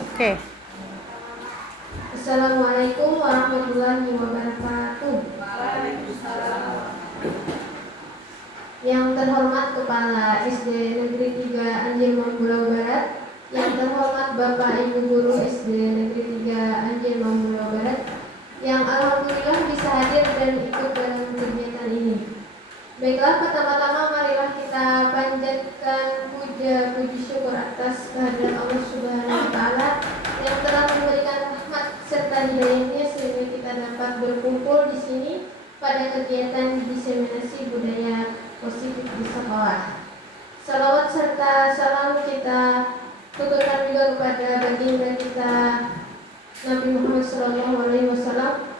Oke. Assalamualaikum warahmatullahi wabarakatuh. Yang terhormat Kepala SD Negeri 3 Anjir Mambulau Barat, yang terhormat Bapak Ibu Guru SD Negeri 3 Anjir Mambulau Barat, yang alhamdulillah bisa hadir dan ikut dalam kegiatan ini. Baiklah, pertama-tama marilah kita panjatkan puja puji syukur atas kehadiran Allah Subhanahu wa taala yang telah memberikan rahmat serta hidayahnya sehingga kita dapat berkumpul di sini pada kegiatan diseminasi budaya positif di sekolah. Salawat serta salam kita tuturkan juga kepada baginda kita Nabi Muhammad SAW,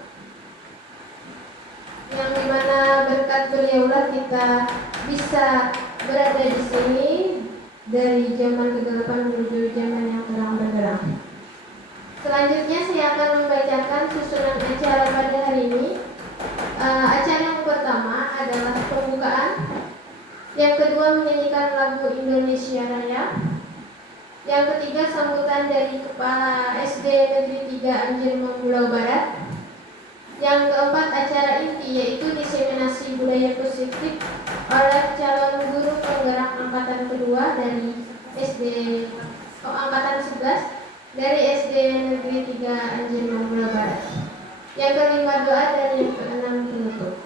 yang dimana berkat beliaulah kita bisa berada di sini dari zaman kegelapan menuju zaman yang terang benderang. Selanjutnya saya akan membacakan susunan acara pada hari ini. Acara yang pertama adalah pembukaan, yang kedua menyanyikan lagu Indonesia Raya, yang ketiga sambutan dari Kepala SD Negeri 3 Anjir Mambulau Barat, yang keempat acara inti yaitu diseminasi budaya positif oleh calon guru penggerak angkatan kedua dari angkatan 11 dari SD Negeri 3 Anjir Mambulau Barat. Yang kelima doa dan yang keenam penutup.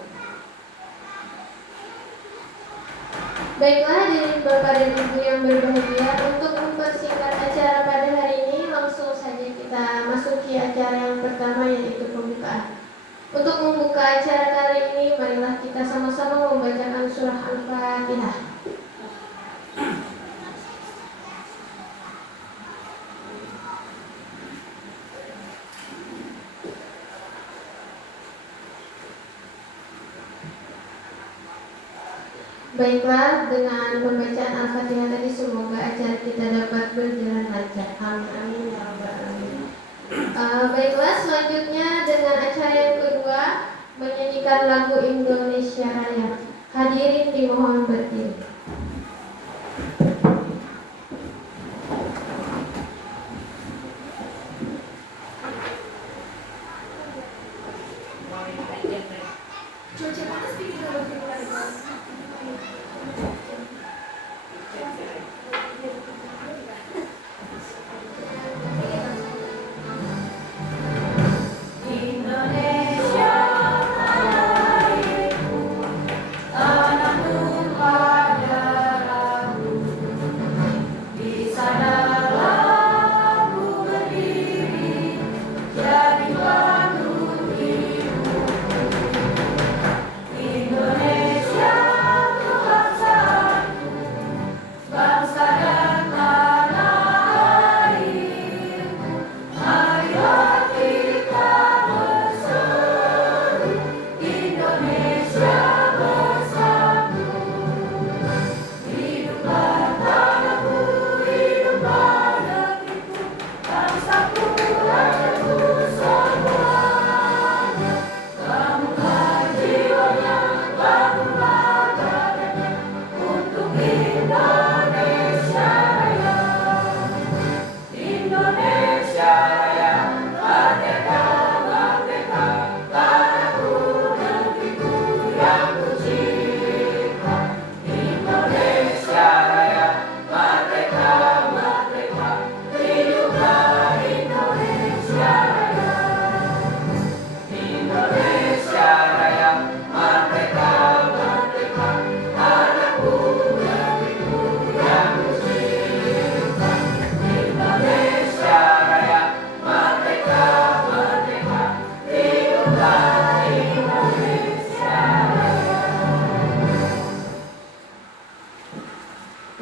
Baiklah hadirin Bapak dan Ibu yang berbahagia, untuk mempersingkat acara pada hari ini langsung saja kita masuki acara yang pertama yaitu pembukaan. Untuk membuka acara kali ini, marilah kita sama-sama membacakan surah Al-Fatihah. Baiklah, dengan pembacaan Al-Fatihah tadi semoga acara kita dapat berjalan lancar. Amin amin ya rabbal alamin. Baiklah, selanjutnya dengan acara yang kedua menyanyikan lagu Indonesia Raya. Hadirin dimohon berdiri.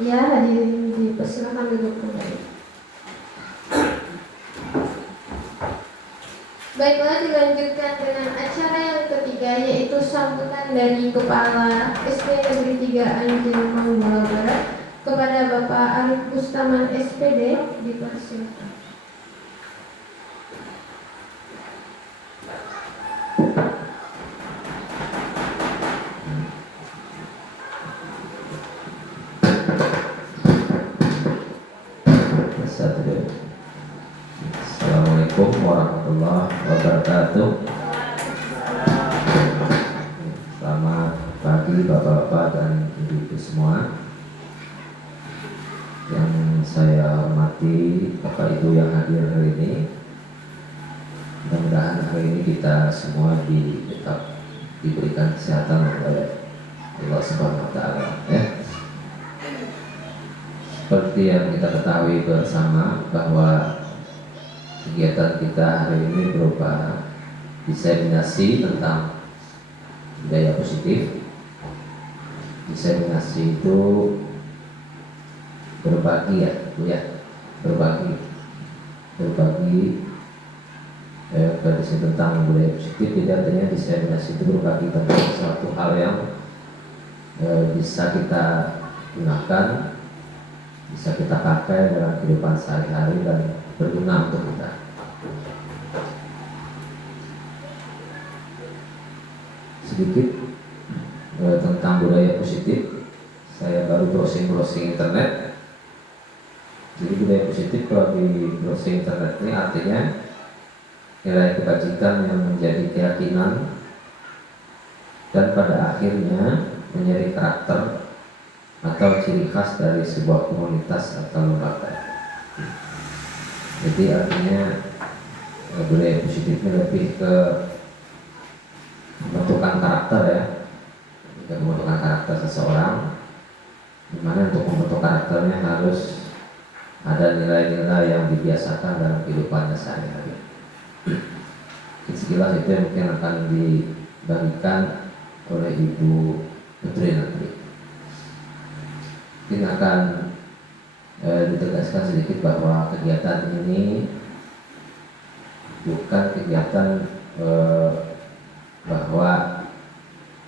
Ya, hadirin dipersilakan duduk kembali. Baiklah, dilanjutkan dengan acara yang ketiga yaitu sambutan dari Kepala SD Negeri 3 Anjir Mambulau Barat kepada Bapak Arif Bustaman SPD. Dipersilakan. Satu. warahmatullahi wabarakatuh. Selamat pagi bapak-bapak dan ibu-ibu semua yang saya hormati, bapak ibu yang hadir hari ini. Mudah-mudahan hari ini kita semua tetap diberikan kesehatan oleh Allah Subhanahu wa Ta'ala, ya. Seperti yang kita ketahui bersama bahwa kegiatan kita hari ini berupa diseminasi tentang budaya positif. Diseminasi itu berbagi, ya, Bu, ya, berbagi tentang budaya positif. Jadi artinya diseminasi itu berbagi tentang suatu hal yang bisa kita gunakan, bisa kita pakai dalam kehidupan sehari-hari dan berguna untuk kita. Sedikit tentang budaya positif. Saya baru browsing internet. Jadi budaya positif kalau di browsing internet ini artinya nilai kebajikan yang menjadi keyakinan dan pada akhirnya menjadi karakter atau ciri khas dari sebuah komunitas atau lembaga. Jadi artinya budaya positif ini lebih ke pembentukan karakter, ya, ke pembentukan karakter seseorang, dimana untuk membentuk karakternya harus ada nilai-nilai yang dibiasakan dalam kehidupannya sehari-hari. Sekilas itu yang mungkin akan dibagikan oleh Ibu Putri nanti. Mungkin akan ditegaskan sedikit bahwa kegiatan ini bukan kegiatan bahwa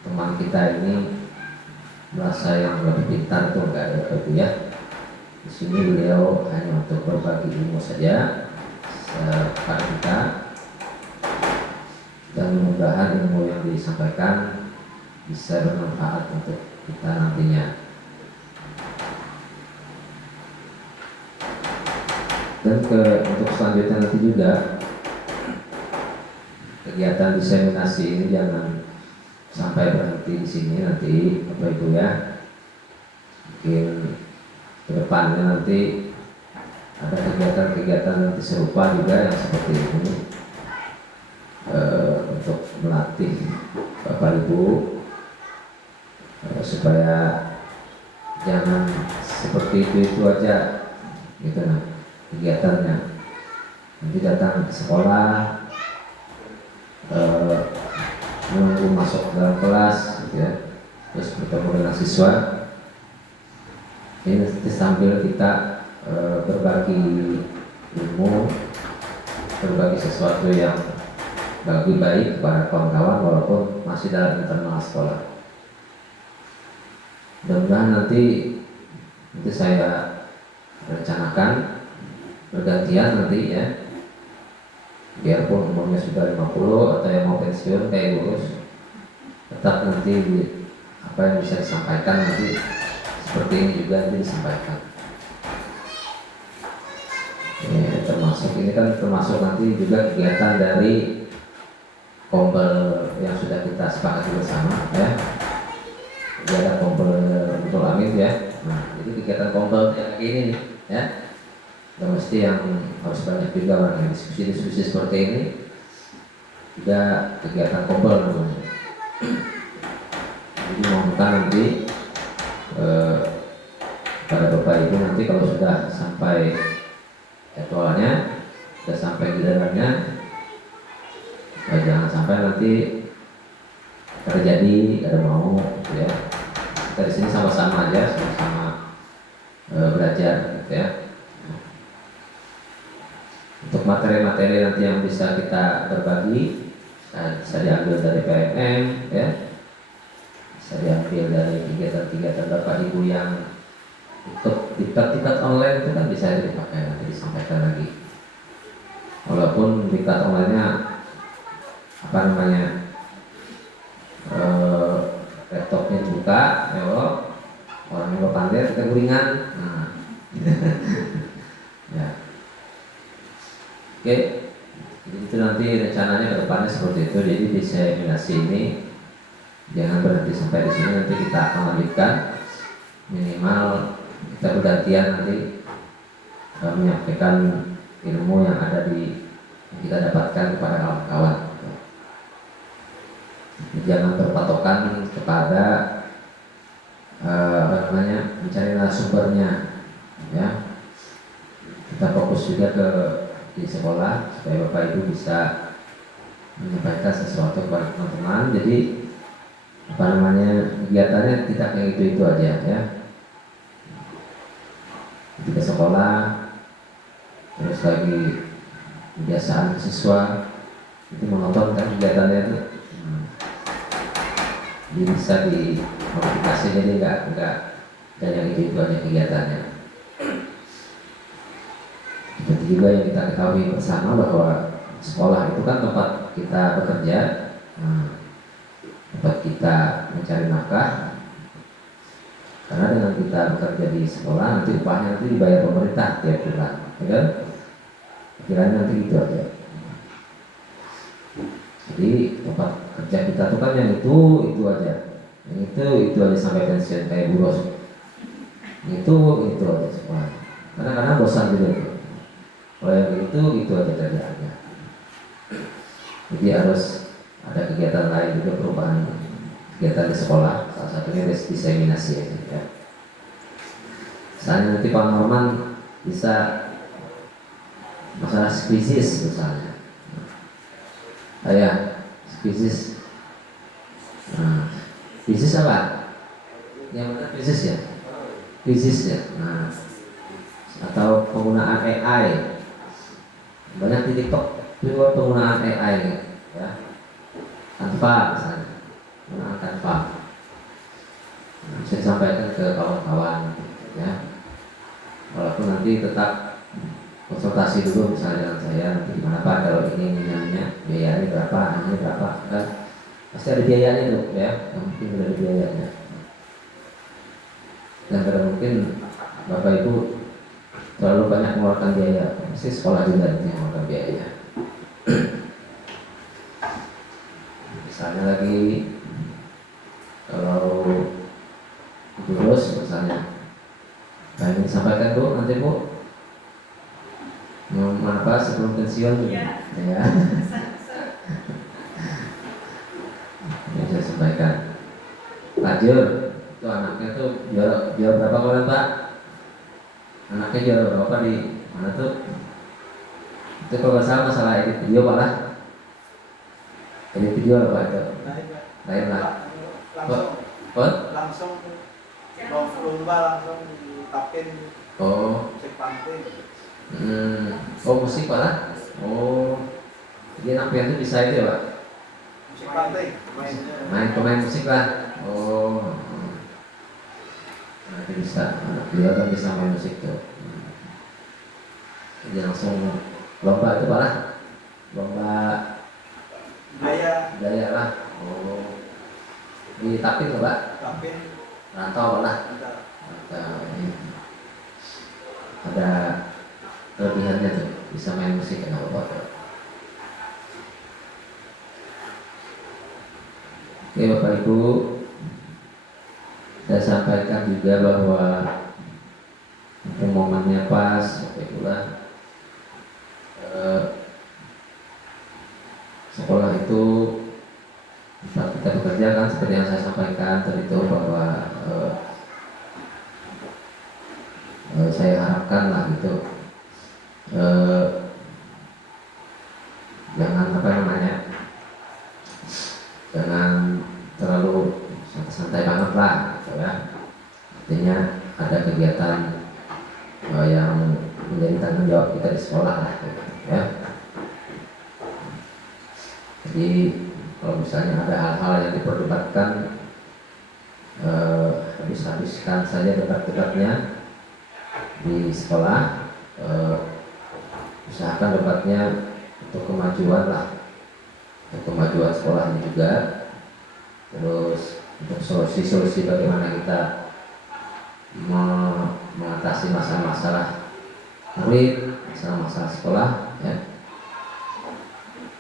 teman kita ini merasa yang lebih pintar, itu enggak ada, itu, ya. Di sini beliau hanya untuk berbagi ilmu saja kepada kita, dan mudah-mudahan ilmu yang disampaikan bisa bermanfaat untuk kita nantinya. Dan untuk selanjutnya nanti juga kegiatan diseminasi ini jangan sampai berhenti di sini nanti, Bapak Ibu, ya. Mungkin ke depannya nanti ada kegiatan-kegiatan nanti serupa juga yang seperti ini, untuk melatih Bapak Ibu supaya jangan seperti itu aja gitu, nah, kegiatannya. Nanti datang ke sekolah, menunggu masuk dalam kelas, gitu, ya, terus bertemu dengan siswa. Ini nanti sambil kita berbagi ilmu, berbagi sesuatu yang bagi baik kepada kawan-kawan walaupun masih dalam internal sekolah. Mudah-mudahan nanti saya rencanakan bergantian nanti, ya, biarpun umurnya sudah 50 atau yang mau pensiun kayak Gurus, tetap nanti apa yang bisa disampaikan nanti seperti ini juga nanti disampaikan. Termasuk ini kan termasuk nanti juga kegiatan dari kompel yang sudah kita sepakati bersama, ya. Kegiatan kompel betul amin, ya. Nah, jadi kegiatan kompel yang ini nih, ya. Dan mesti yang harus banyak juga orang yang diskusi seperti ini juga kegiatan kompel namanya. Jadi mohon nanti pada Bapak Ibu nanti kalau sudah sampai jadwalnya, sudah sampai gilirannya, jangan sampai nanti terjadi ada mau, ya. Kita di sini sama-sama aja, sama-sama belajar, gitu, ya. Untuk materi-materi nanti yang bisa kita berbagi bisa diambil dari PMM, ya, bisa diambil dari kegiatan-kegiatan Bapak Ibu yang ikut diklat online, itu kan bisa dipakai nanti disampaikan lagi. Walaupun diklat online-nya apa namanya, laptopnya dibuka, ya, orang yang pandai kita guringan, nah. Ya. Oke, Jadi itu nanti rencananya ke depannya seperti itu. Jadi diseminasi ini jangan berhenti sampai di sini, nanti kita akan lanjutkan, minimal kita bergantian nanti menyampaikan ilmu yang ada yang kita dapatkan kepada kawan-kawan. Jangan berpatokan kepada mencari narasumbernya, ya. Kita fokus juga di sekolah supaya Bapak Ibu bisa menyampaikan sesuatu kepada teman-teman. Jadi kegiatannya tidak kayak itu aja, ya. Ketika sekolah terus lagi kebiasaan siswa itu menonton kan kegiatannya itu, jadi bisa dimodifikasi, jadi enggak yang itu aja kegiatannya. Seperti juga yang kita ketahui bersama bahwa sekolah itu kan tempat kita bekerja, tempat kita mencari nafkah. Karena dengan kita bekerja di sekolah, nanti upahnya nanti dibayar pemerintah tiap bulan, ya kan? Kiranya nanti itu aja. Jadi tempat kerja kita tuh kan yang itu aja, yang itu aja sampai pensiun kayak buruh. Itu aja semua. Kadang-kadang bosan juga tuh. Kalau yang itu aja kerjaannya. Jadi harus ada kegiatan lain juga, perubahan kegiatan di sekolah. Salah satunya diseminasi ya. Misalnya nanti Pak Norman bisa masalah spesies misalnya. Spesies. Spesies apa? Yang mana spesies ya? Spesies ya. Atau penggunaan AI. Banyak di TikTok juga penggunaan AI, ya. Canva misalnya, penggunaan Canva. Saya sampaikan ke kawan-kawan, ya. Walaupun nanti tetap konsultasi dulu misalnya dengan saya, nanti gimana Pak kalau ini biayanya berapa, ini berapa, kan pasti ada biayanya tuh, ya. Mungkin ada biayanya. Dan tidak mungkin Bapak Ibu terlalu banyak mengeluarkan biaya, pasti sekolah juga yang mengeluarkan biaya. Misalnya lagi kalau lulus misalnya, ingin disampaikan Bu, nanti Bu mau apa sebelum pensiun, ya. Ini saya sampaikan. Lanjut, itu anaknya tuh juara berapa kemarin Pak? Anaknya juara berapa di mana tuh? Itu kalau nggak salah masalah edit video Pak lah. Edit video apa itu? Lain lah. Langsung lomba langsung ditapin. Musik pantai. Musik Pak lah. Jadi anaknya itu bisa itu ya Pak? Musik pantai. Pemain musik lah. Nanti bisa, dia kan bisa main musik tuh. Jadi langsung lomba itu Pak lah. Lomba Daya lah. Di Tapin tuh Pak. Tapin. Rantau lah. Ada kelebihannya tuh, bisa main musik kenapa Pak? Oke Bapak Ibu, saya sampaikan juga bahwa momennya pas, Bapak Ibu lah. Sekolah itu tempat kita bekerja kan, seperti yang saya sampaikan tadi itu bahwa saya harapkan lah gitu, jangan terlalu santai banget lah gitu ya. Artinya ada kegiatan yang menjadi tanggung jawab kita di sekolah lah gitu, ya. Jadi kalau misalnya ada hal-hal yang diperdebatkan, habiskan saja debat-debatnya di sekolah. Usahakan debatnya untuk kemajuan lah, untuk kemajuan sekolahnya juga. Terus untuk solusi-solusi bagaimana kita mengatasi masalah-masalah murid, masalah-masalah sekolah, ya.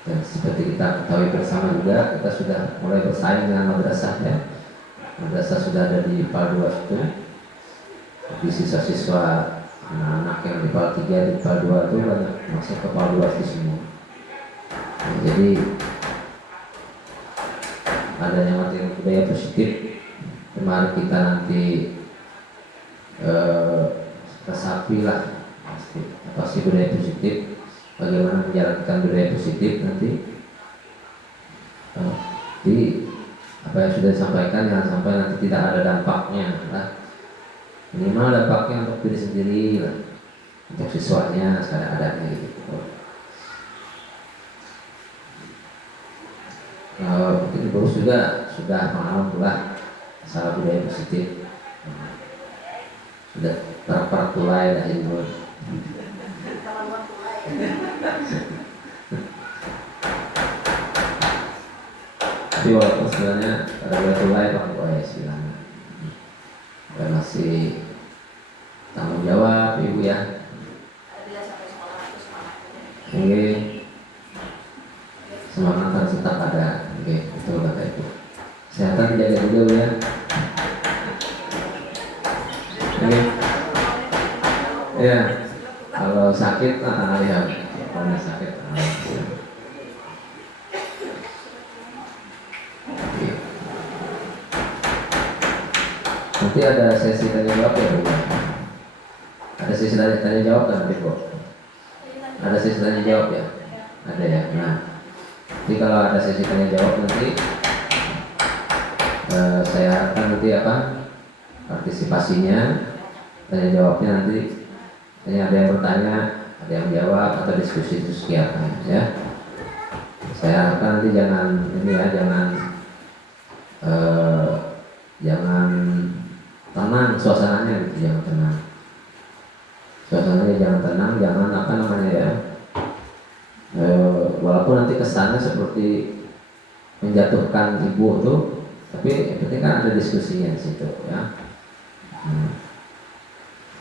Dan seperti kita ketahui bersama juga, kita sudah mulai bersaing dengan madrasah ya. Madrasah sudah ada di PAL 2 situ. Di siswa-siswa anak-anak yang di PAL 3, di PAL 2 itu banyak masuk ke PAL 2 di semua. Nah, jadi adanya materi budaya positif, mari kita nanti resapi lah apa sih budaya positif, bagaimana menjalankan budaya positif nanti di apa yang sudah disampaikan, jangan sampai nanti tidak ada dampaknya lah. Minimal dampaknya untuk diri sendiri lah, untuk siswanya seadanya gitu. Mungkin Ibu juga sudah pengalaman pula masalah budaya positif, sudah terpar tulai dah Ibu. Tapi walaupun sebenarnya ada budaya tulai Pak Boy bilangnya, masih tanggung jawab Ibu ya. Oke, semangat harus tetap ada. Oke, betul kata Ibu. Kesehatan dijaga juga Bu ya. Oke. Ya, kalau sakit ya, pokoknya sakit. Oke. Nanti ada sesi tanya jawab ya Bu. Ada sesi tanya jawab kan nanti Bu? Ada sesi tanya jawab ya? Ada ya. Nah, jadi kalau ada sesi tanya jawab nanti saya harapkan nanti apa partisipasinya, tanya jawabnya nanti ada yang bertanya, ada yang jawab atau diskusi apa ya. Saya harapkan nanti jangan ini ya, jangan tenang suasananya gitu, jangan tenang. Suasananya jangan tenang, jangan apa namanya ya. Walaupun nanti kesannya seperti menjatuhkan Ibu tuh, tapi yang penting kan ada diskusinya di situ ya.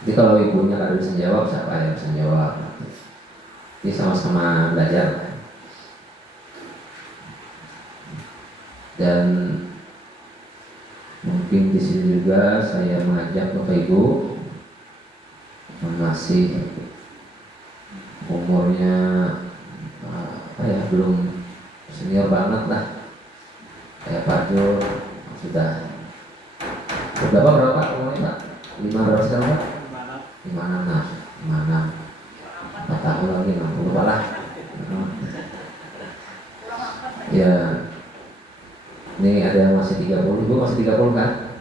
Jadi kalau ibunya kalau bisa jawab, siapa yang bisa jawab? Jadi sama-sama belajar. Dan mungkin di sini juga saya mengajak Bapak Ibu yang masih umurnya belum senior banget lah, kayak Pak Jo sudah berapa umurnya Pak? 5 berapa sekarang Pak? 56 4 tahun lagi 60 Pak lah. Ya, ini ada yang masih 30, Ibu masih 30 kan?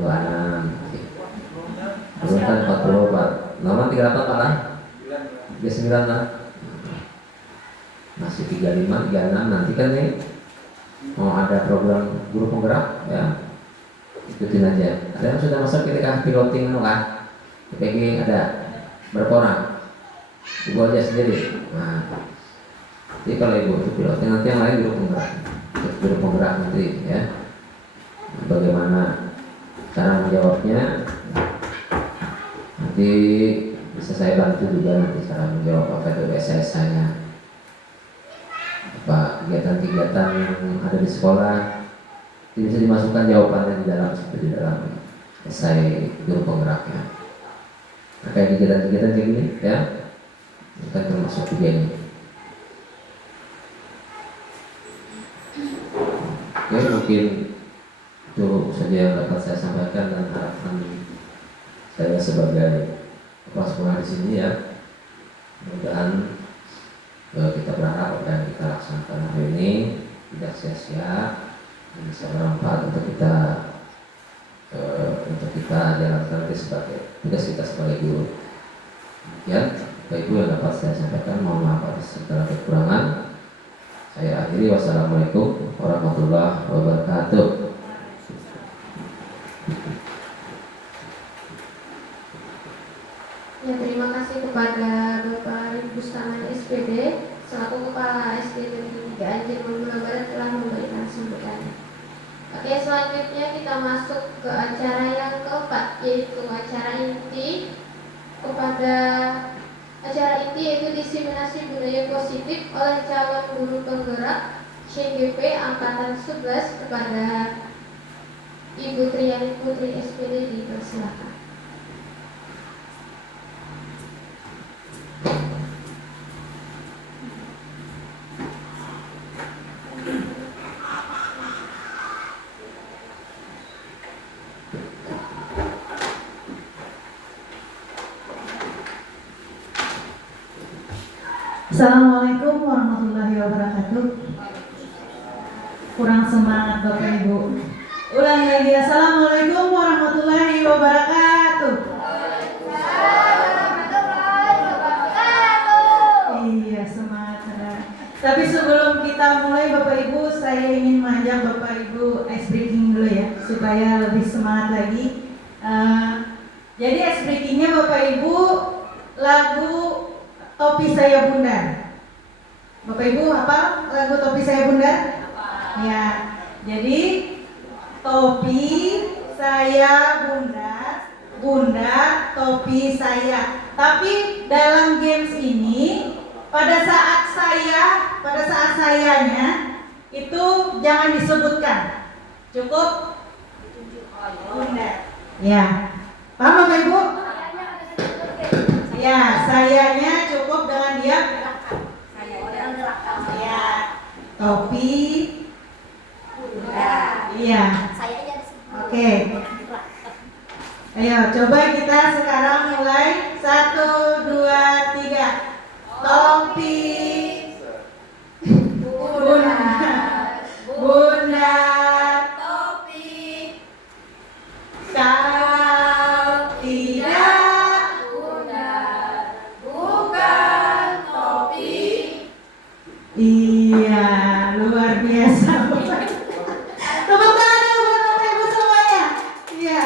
26 belum kan 40 Pak. Normal 38 Pak lah, 39 lah, masih 35, 36. Nanti kan nih mau ada program guru penggerak ya, ikutin aja. Ada yang sudah masuk ketika piloting kan? PG ada berapa orang? Ibu aja sendiri. Nah, jadi kalau Ibu itu piloting, nanti yang lain guru penggerak nanti ya. Bagaimana cara menjawabnya? Nanti bisa saya bantu juga nanti cara menjawab apa itu SSI-nya. Apa kegiatan-kegiatan yang ada di sekolah bisa dimasukkan jawabannya di dalam esai guru penggeraknya. Nah, kayak kegiatan-kegiatan kayak gini ya, kita termasuk juga ini. Oke, mungkin itu saja yang dapat saya sampaikan dan harapan saya sebagai kepala sekolah di sini ya. Mudah-mudahan kita berharap apa yang kita laksanakan hari ini tidak sia-sia, bisa bermanfaat untuk kita jalankan sebagai tugas kita sebagai guru. Ya, Bapak Ibu yang dapat saya sampaikan, mohon maaf atas segala kekurangan. Saya akhiri, wassalamualaikum warahmatullahi wabarakatuh. Ya, terima kasih kepada Bapak Ibu Staman SPD selaku Kepala SD Negeri 3 Anjir Mambula Barat telah memberikan sambutannya. Oke, selanjutnya kita masuk ke acara yang keempat, yaitu acara inti kepada Acara inti yaitu diseminasi budaya positif oleh calon guru penggerak CGP Angkatan 11 kepada Ibu Triani Putri SPD, dipersilakan. Assalamualaikum warahmatullahi wabarakatuh. Kurang semangat Bapak Ibu. Ulang lagi. Assalamualaikum warahmatullahi wabarakatuh. Iya, semangat. Tapi sebelum kita mulai Bapak Ibu, saya ingin mengajak Bapak Ibu ice breaking dulu ya, supaya lebih semangat lagi. Jadi ice breakingnya Bapak Ibu lagu Topi Saya Bundar. Bapak Ibu apa lagu Topi Saya Bundar? Ya, jadi topi saya bundar, bundar topi saya. Tapi dalam games ini pada saat sayanya itu jangan disebutkan, cukup bundar. Ya, paham Bapak Ibu? Ya, sayanya cukup dengan dia. Ya, topi. Iya. Oke. Ayo, coba kita sekarang mulai. 1, 2, 3. Topi. Bundar. Bundar. Topi. Kau tidak. Bukan topi. Iya, luar biasa. Tepuk tangan dulu buat Bapak Ibu semuanya. Iya.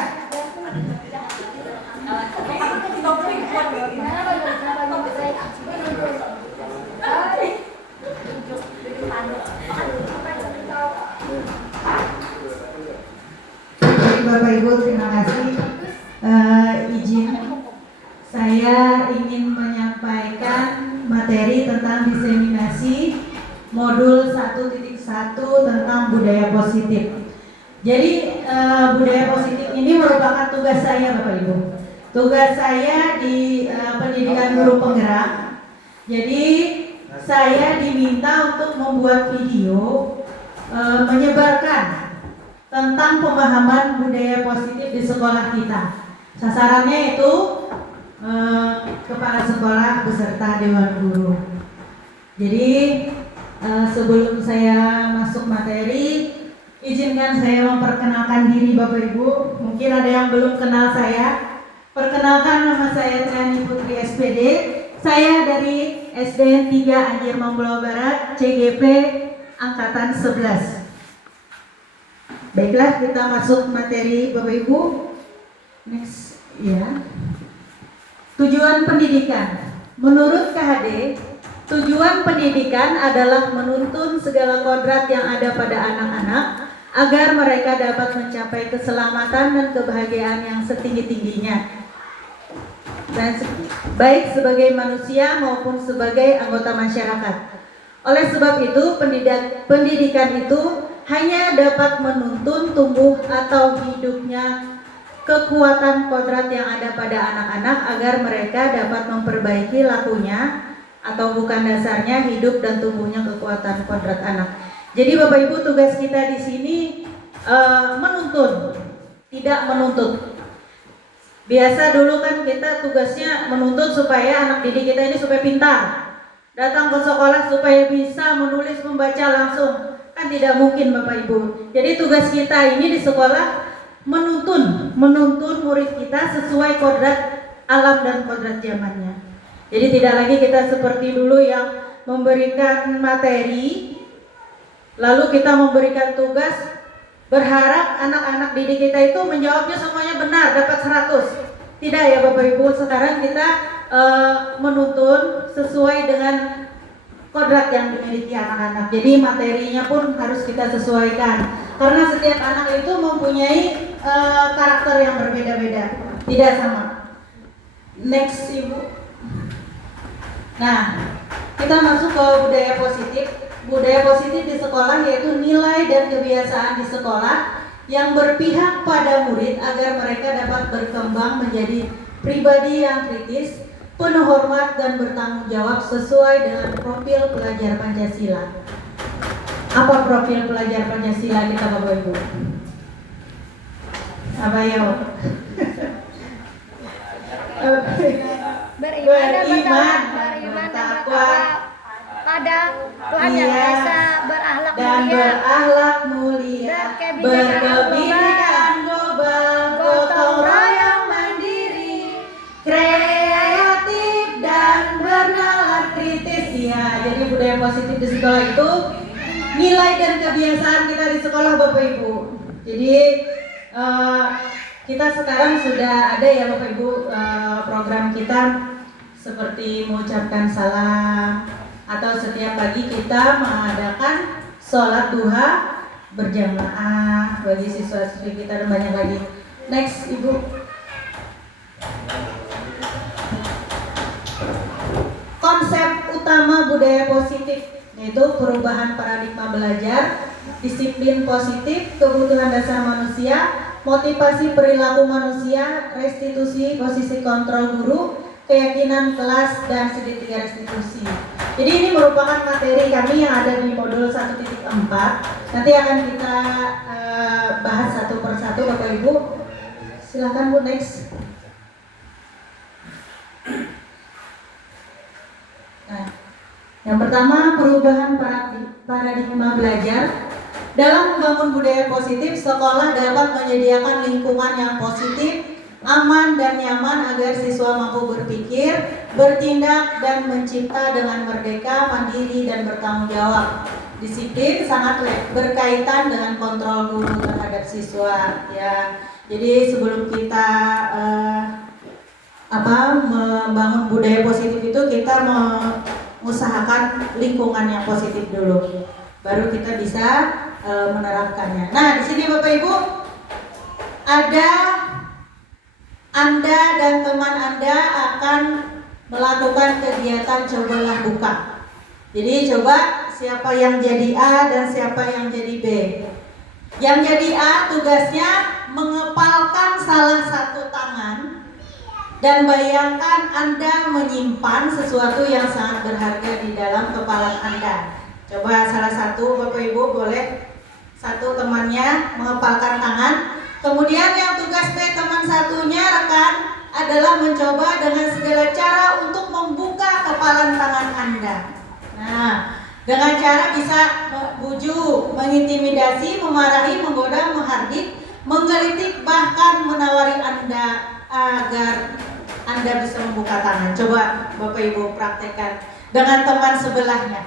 Bapak Ibu, terima kasih. Izin saya ingin menyampaikan materi tentang diseminasi modul 1.1 tentang budaya positif. Jadi budaya positif ini merupakan tugas saya Bapak Ibu. Tugas saya di pendidikan guru penggerak. Jadi saya diminta untuk membuat video menyebarkan tentang pemahaman budaya positif di sekolah kita. Sasarannya itu kepala sekolah beserta dewan guru. Jadi sebelum saya masuk materi, izinkan saya memperkenalkan diri Bapak Ibu. Mungkin ada yang belum kenal saya. Perkenalkan, nama saya Triani Putri SPD. Saya dari SDN 3 Anjir Mambulau Barat, CGP Angkatan 11. Baiklah, kita masuk materi Bapak Ibu. Next, ya. Tujuan pendidikan. Menurut KHD, tujuan pendidikan adalah menuntun segala kodrat yang ada pada anak-anak agar mereka dapat mencapai keselamatan dan kebahagiaan yang setinggi-tingginya, dan baik sebagai manusia maupun sebagai anggota masyarakat. Oleh sebab itu, pendidikan itu hanya dapat menuntun tumbuh atau hidupnya kekuatan kodrat yang ada pada anak-anak agar mereka dapat memperbaiki lakunya atau bukan dasarnya hidup dan tumbuhnya kekuatan kodrat anak. Jadi Bapak Ibu, tugas kita di sini menuntun, tidak menuntut. Biasa dulu kan kita tugasnya menuntut supaya anak didik kita ini supaya pintar, datang ke sekolah supaya bisa menulis membaca langsung. Kan tidak mungkin Bapak Ibu. Jadi tugas kita ini di sekolah menuntun murid kita sesuai kodrat alam dan kodrat zamannya. Jadi tidak lagi kita seperti dulu yang memberikan materi, lalu kita memberikan tugas, berharap anak-anak didik kita itu menjawabnya semuanya benar, dapat 100. Tidak ya Bapak Ibu, sekarang kita menuntun sesuai dengan kodrat yang dimiliki anak-anak. Jadi materinya pun harus kita sesuaikan, karena setiap anak itu mempunyai karakter yang berbeda-beda, tidak sama. Next Ibu. Nah, kita masuk ke budaya positif. Budaya positif di sekolah yaitu nilai dan kebiasaan di sekolah yang berpihak pada murid agar mereka dapat berkembang menjadi pribadi yang kritis, penuh hormat dan bertanggung jawab sesuai dengan profil pelajar Pancasila. Apa profil pelajar Pancasila kita Bapak Ibu? Apa ya? Beriman, bertakwa pada Tuhan Yang Maha Esa, berakhlak dan mulia, berakhlak mulia, berkebinekaan global, gotong royong mandiri, kreatif dan bernalar kritis. Ya, jadi budaya positif di sekolah itu nilai dan kebiasaan kita di sekolah Bapak Ibu. Jadi kita sekarang sudah ada ya Bapak Ibu program kita seperti mengucapkan salam atau setiap pagi kita mengadakan sholat duha berjamaah bagi siswa-siswi kita dan banyak lagi. Next Ibu. Konsep utama budaya positif yaitu perubahan paradigma belajar, disiplin positif, kebutuhan dasar manusia, motivasi perilaku manusia, restitusi posisi kontrol guru, keyakinan kelas, dan segitiga restitusi. Jadi ini merupakan materi kami yang ada di modul 1.4. Nanti akan kita bahas satu persatu Bapak Ibu. Silakan Bu, next. Nah, yang pertama perubahan paradigma belajar. Dalam membangun budaya positif, sekolah dapat menyediakan lingkungan yang positif, aman dan nyaman agar siswa mampu berpikir, bertindak dan mencipta dengan merdeka, mandiri dan bertanggung jawab. Disiplin sangat berkaitan dengan kontrol guru terhadap siswa ya. Jadi sebelum kita membangun budaya positif itu kita mengusahakan lingkungan yang positif dulu. Baru kita bisa menerapkannya. Nah, di sini Bapak Ibu ada Anda dan teman Anda akan melakukan kegiatan cobalah buka. Jadi coba siapa yang jadi A dan siapa yang jadi B. Yang jadi A tugasnya mengepalkan salah satu tangan dan bayangkan Anda menyimpan sesuatu yang sangat berharga di dalam kepala Anda. Coba salah satu Bapak Ibu boleh satu temannya mengepalkan tangan. Kemudian yang tugas B teman satunya rekan adalah mencoba dengan segala cara untuk membuka kepalan tangan Anda. Nah, dengan cara bisa bujuk, mengintimidasi, memarahi, menggoda, menghardik, menggelitik, bahkan menawari Anda agar Anda bisa membuka tangan. Coba Bapak Ibu praktekkan dengan teman sebelahnya.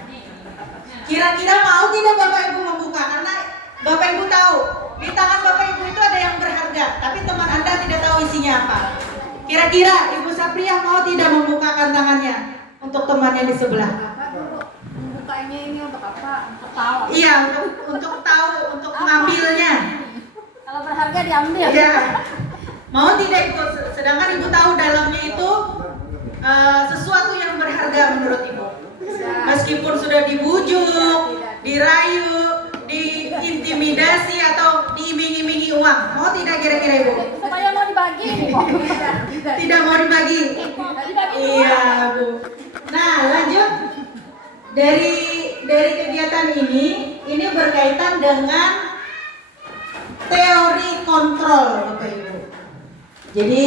Kira-kira mau tidak Bapak Ibu membuka? Karena Bapak Ibu tahu di tangan Bapak Ibu itu ada yang berharga, tapi teman Anda tidak tahu isinya apa. Kira-kira Ibu Sapriyah mau tidak membukakan tangannya untuk temannya di sebelah? Membukanya ini untuk apa? Untuk tahu. Iya, untuk tahu, untuk mengambilnya. Kalau berharga diambil. Iya. Mau tidak Ibu? Sedangkan Ibu tahu dalamnya itu sesuatu yang berharga menurut Ibu. Meskipun sudah dibujuk, dirayu, diintimidasi atau diiming-imingi uang, mau tidak kira-kira Ibu? Supaya mau dibagi ini kok. Tidak mau dibagi. Iya Bu. Nah lanjut dari kegiatan ini berkaitan dengan teori kontrol Bapak Ibu. Jadi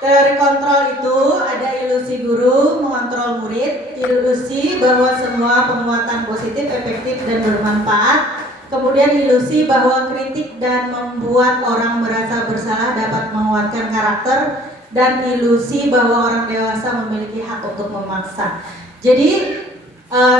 teori kontrol itu ada ilusi guru mengontrol murid, ilusi bahwa semua penguatan positif, efektif dan bermanfaat, kemudian ilusi bahwa kritik dan membuat orang merasa bersalah dapat menguatkan karakter, dan ilusi bahwa orang dewasa memiliki hak untuk memaksa. Jadi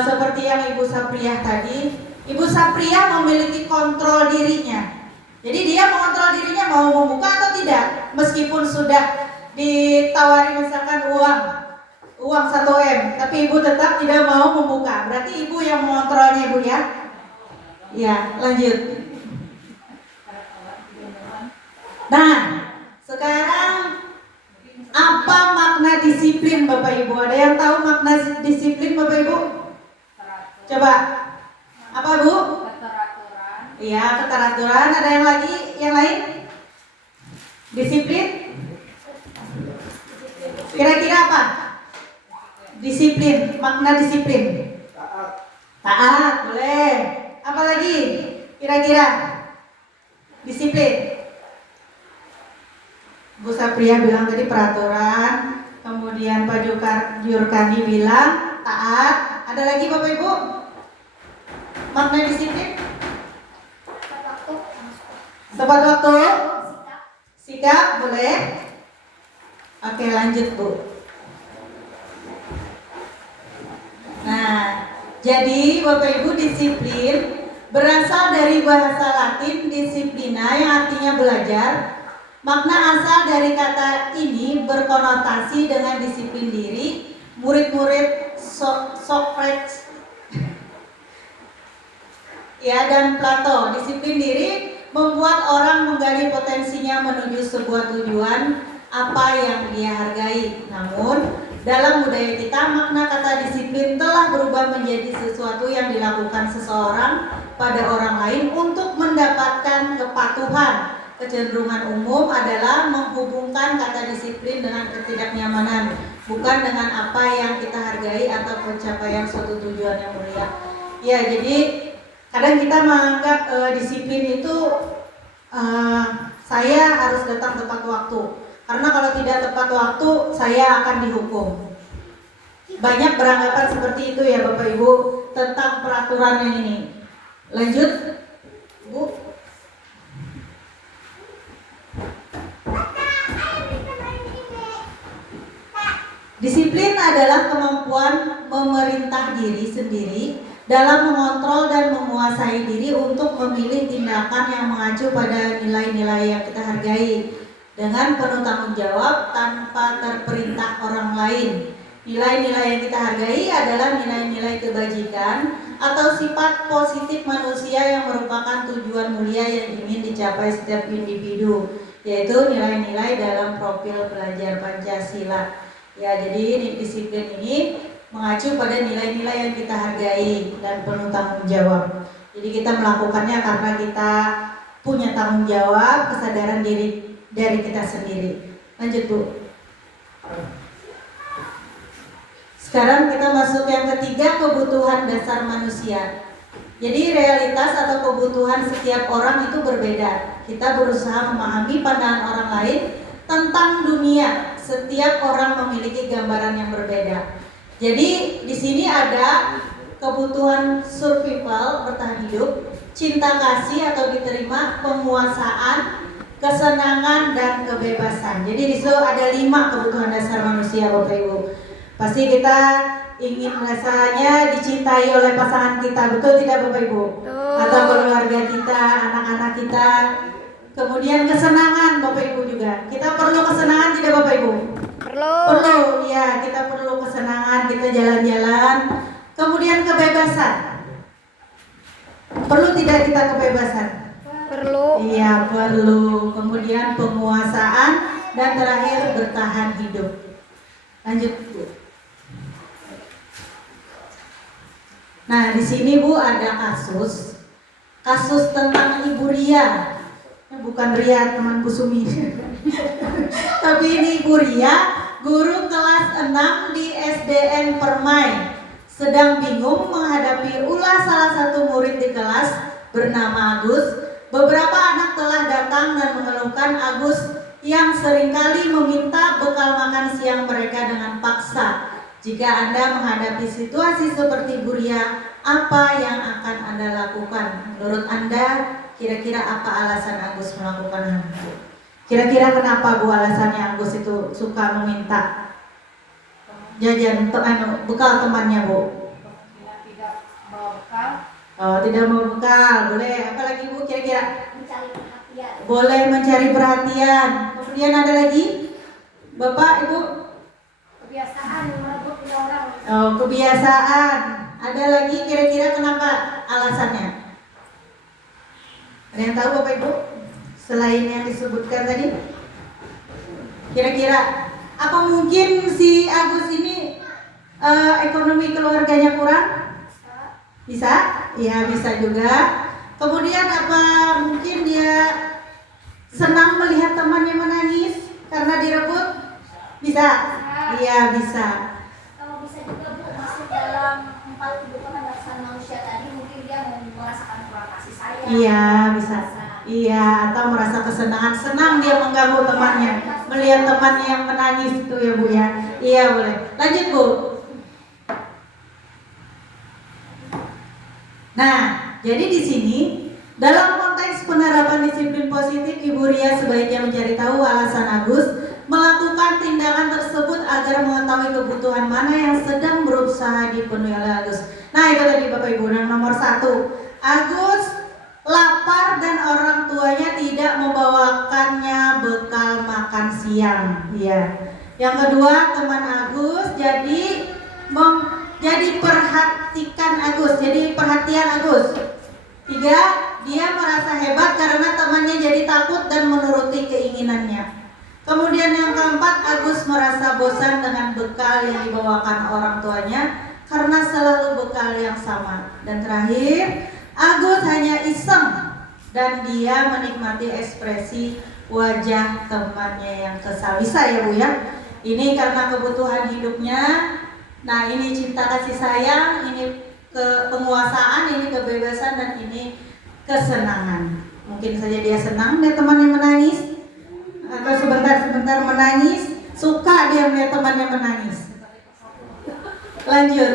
seperti yang Ibu Sapriyah tadi, Ibu Sapriyah memiliki kontrol dirinya. Jadi dia mengontrol dirinya mau membuka atau tidak, meskipun sudah ditawari misalkan uang 1 M, tapi Ibu tetap tidak mau membuka. Berarti Ibu yang mengontrolnya Ibu ya. Ya, lanjut. Nah, sekarang Apa makna disiplin Bapak Ibu? Ada yang tahu makna disiplin Bapak Ibu? Coba. Apa Bu? Keteraturan. Iya, keteraturan. Ada yang lagi? Yang lain? Disiplin? Kira-kira apa? Disiplin. Makna disiplin. Taat. Taat, boleh. Apa lagi? Kira-kira? Disiplin. Bu Sapria bilang tadi peraturan, kemudian Pak Jurkandi bilang taat. Ada lagi Bapak Ibu? Makna disiplin? Tepat waktu? Sikap, boleh? Oke, lanjut Bu. Nah, jadi Bapak Ibu, disiplin berasal dari bahasa Latin disiplina yang artinya belajar. Makna asal dari kata ini berkonotasi dengan disiplin diri. Murid-murid Socrates ya dan Plato. Disiplin diri membuat orang menggali potensinya menuju sebuah tujuan apa yang dia hargai. Namun dalam budaya kita, makna kata disiplin telah berubah menjadi sesuatu yang dilakukan seseorang pada orang lain untuk mendapatkan kepatuhan. Kecenderungan umum adalah menghubungkan kata disiplin dengan ketidaknyamanan, bukan dengan apa yang kita hargai atau pencapaian suatu tujuan yang mulia. Ya, jadi kadang kita menganggap disiplin itu saya harus datang tepat waktu. Karena kalau tidak tepat waktu, saya akan dihukum. Banyak beranggapan seperti itu ya Bapak Ibu tentang peraturan yang ini. Lanjut, Bu. Disiplin adalah kemampuan memerintah diri sendiri dalam mengontrol dan menguasai diri untuk memilih tindakan yang mengacu pada nilai-nilai yang kita hargai dengan penuh tanggung jawab tanpa terperintah orang lain. Nilai-nilai yang kita hargai adalah nilai-nilai kebajikan atau sifat positif manusia yang merupakan tujuan mulia yang ingin dicapai setiap individu, yaitu nilai-nilai dalam profil pelajar Pancasila. Ya, jadi disiplin ini mengacu pada nilai-nilai yang kita hargai dan penuh tanggung jawab. Jadi kita melakukannya karena kita punya tanggung jawab, kesadaran diri dari kita sendiri. Lanjut Bu. Sekarang kita masuk yang ketiga, kebutuhan dasar manusia. Jadi realitas atau kebutuhan setiap orang itu berbeda. Kita berusaha memahami pandangan orang lain tentang dunia. Setiap orang memiliki gambaran yang berbeda. Jadi di sini ada kebutuhan survival, bertahan hidup, cinta kasih atau diterima, penguasaan, kesenangan dan kebebasan. Jadi di situ ada 5 kebutuhan dasar manusia Bapak Ibu. Pasti kita ingin rasanya dicintai oleh pasangan kita, betul tidak Bapak Ibu? Atau keluarga kita, anak-anak kita. Kemudian kesenangan Bapak Ibu juga. Kita perlu kesenangan tidak Bapak Ibu? Perlu, ya, kita perlu kesenangan, kita jalan-jalan. Kemudian kebebasan. Perlu tidak kita kebebasan? Perlu. Iya, perlu. Kemudian penguasaan dan terakhir bertahan hidup. Lanjut Bu. Nah, di sini Bu ada kasus tentang Ibu Ria. Bukan Ria teman Bu Sumi. Tapi ini Ibu Ria, guru kelas 6 di SDN Permai, sedang bingung menghadapi ulah salah satu murid di kelas bernama Agus. Beberapa anak telah datang dan mengeluhkan Agus yang seringkali meminta bekal makan siang mereka dengan paksa. Jika Anda menghadapi situasi seperti Bu Ria, apa yang akan Anda lakukan? Menurut Anda, kira-kira apa alasan Agus melakukan hal itu? Kira-kira kenapa Bu alasannya Agus itu suka meminta jajan bekal temannya Bu? Tidak bawa bekal. Oh, tidak mau bekal, boleh. Apalagi Bu kira-kira? Mencari perhatian. Boleh mencari perhatian. Kemudian ada lagi? Bapak, Ibu? Kebiasaan merebut orang. Oh, kebiasaan. Ada lagi kira-kira kenapa alasannya? Ada yang tahu Bapak Ibu? Selain yang disebutkan tadi? Kira-kira Apa mungkin si Agus ini ekonomi keluarganya kurang? Bisa? Iya, bisa juga. Kemudian apa mungkin dia senang melihat temannya menangis karena direbut? Bisa? Iya, bisa. Kalau bisa juga Bu, masuk dalam 4 kebutuhan dasar manusia tadi, mungkin dia merasakan kurang kasih sayang. Iya, bisa. Iya, atau merasa kesenangan, senang dia mengganggu temannya, melihat temannya yang menangis itu ya Bu ya. Iya, boleh. Lanjut Bu. Nah, jadi di sini dalam konteks penerapan disiplin positif, Ibu Ria sebaiknya mencari tahu alasan Agus melakukan tindakan tersebut agar mengetahui kebutuhan mana yang sedang berusaha dipenuhi oleh Agus. Nah, itu tadi Bapak Ibu. Yang nomor 1, Agus lapar dan orang tuanya tidak membawakannya bekal makan siang. Iya. Yang kedua, teman Agus jadi perhatikan Agus, jadi perhatian Agus. 3, dia merasa hebat karena temannya jadi takut dan menuruti keinginannya. Kemudian yang keempat, Agus merasa bosan dengan bekal yang dibawakan orang tuanya karena selalu bekal yang sama. Dan terakhir, Agus hanya iseng dan dia menikmati ekspresi wajah temannya yang kesal. Bisa ya Bu ya? Ini karena kebutuhan hidupnya. Nah, ini cinta kasih sayang, ini penguasaan, ini kebebasan, dan ini kesenangan. Mungkin saja dia senang melihat temannya menangis, atau sebentar-sebentar menangis, suka dia melihat temannya menangis. Lanjut.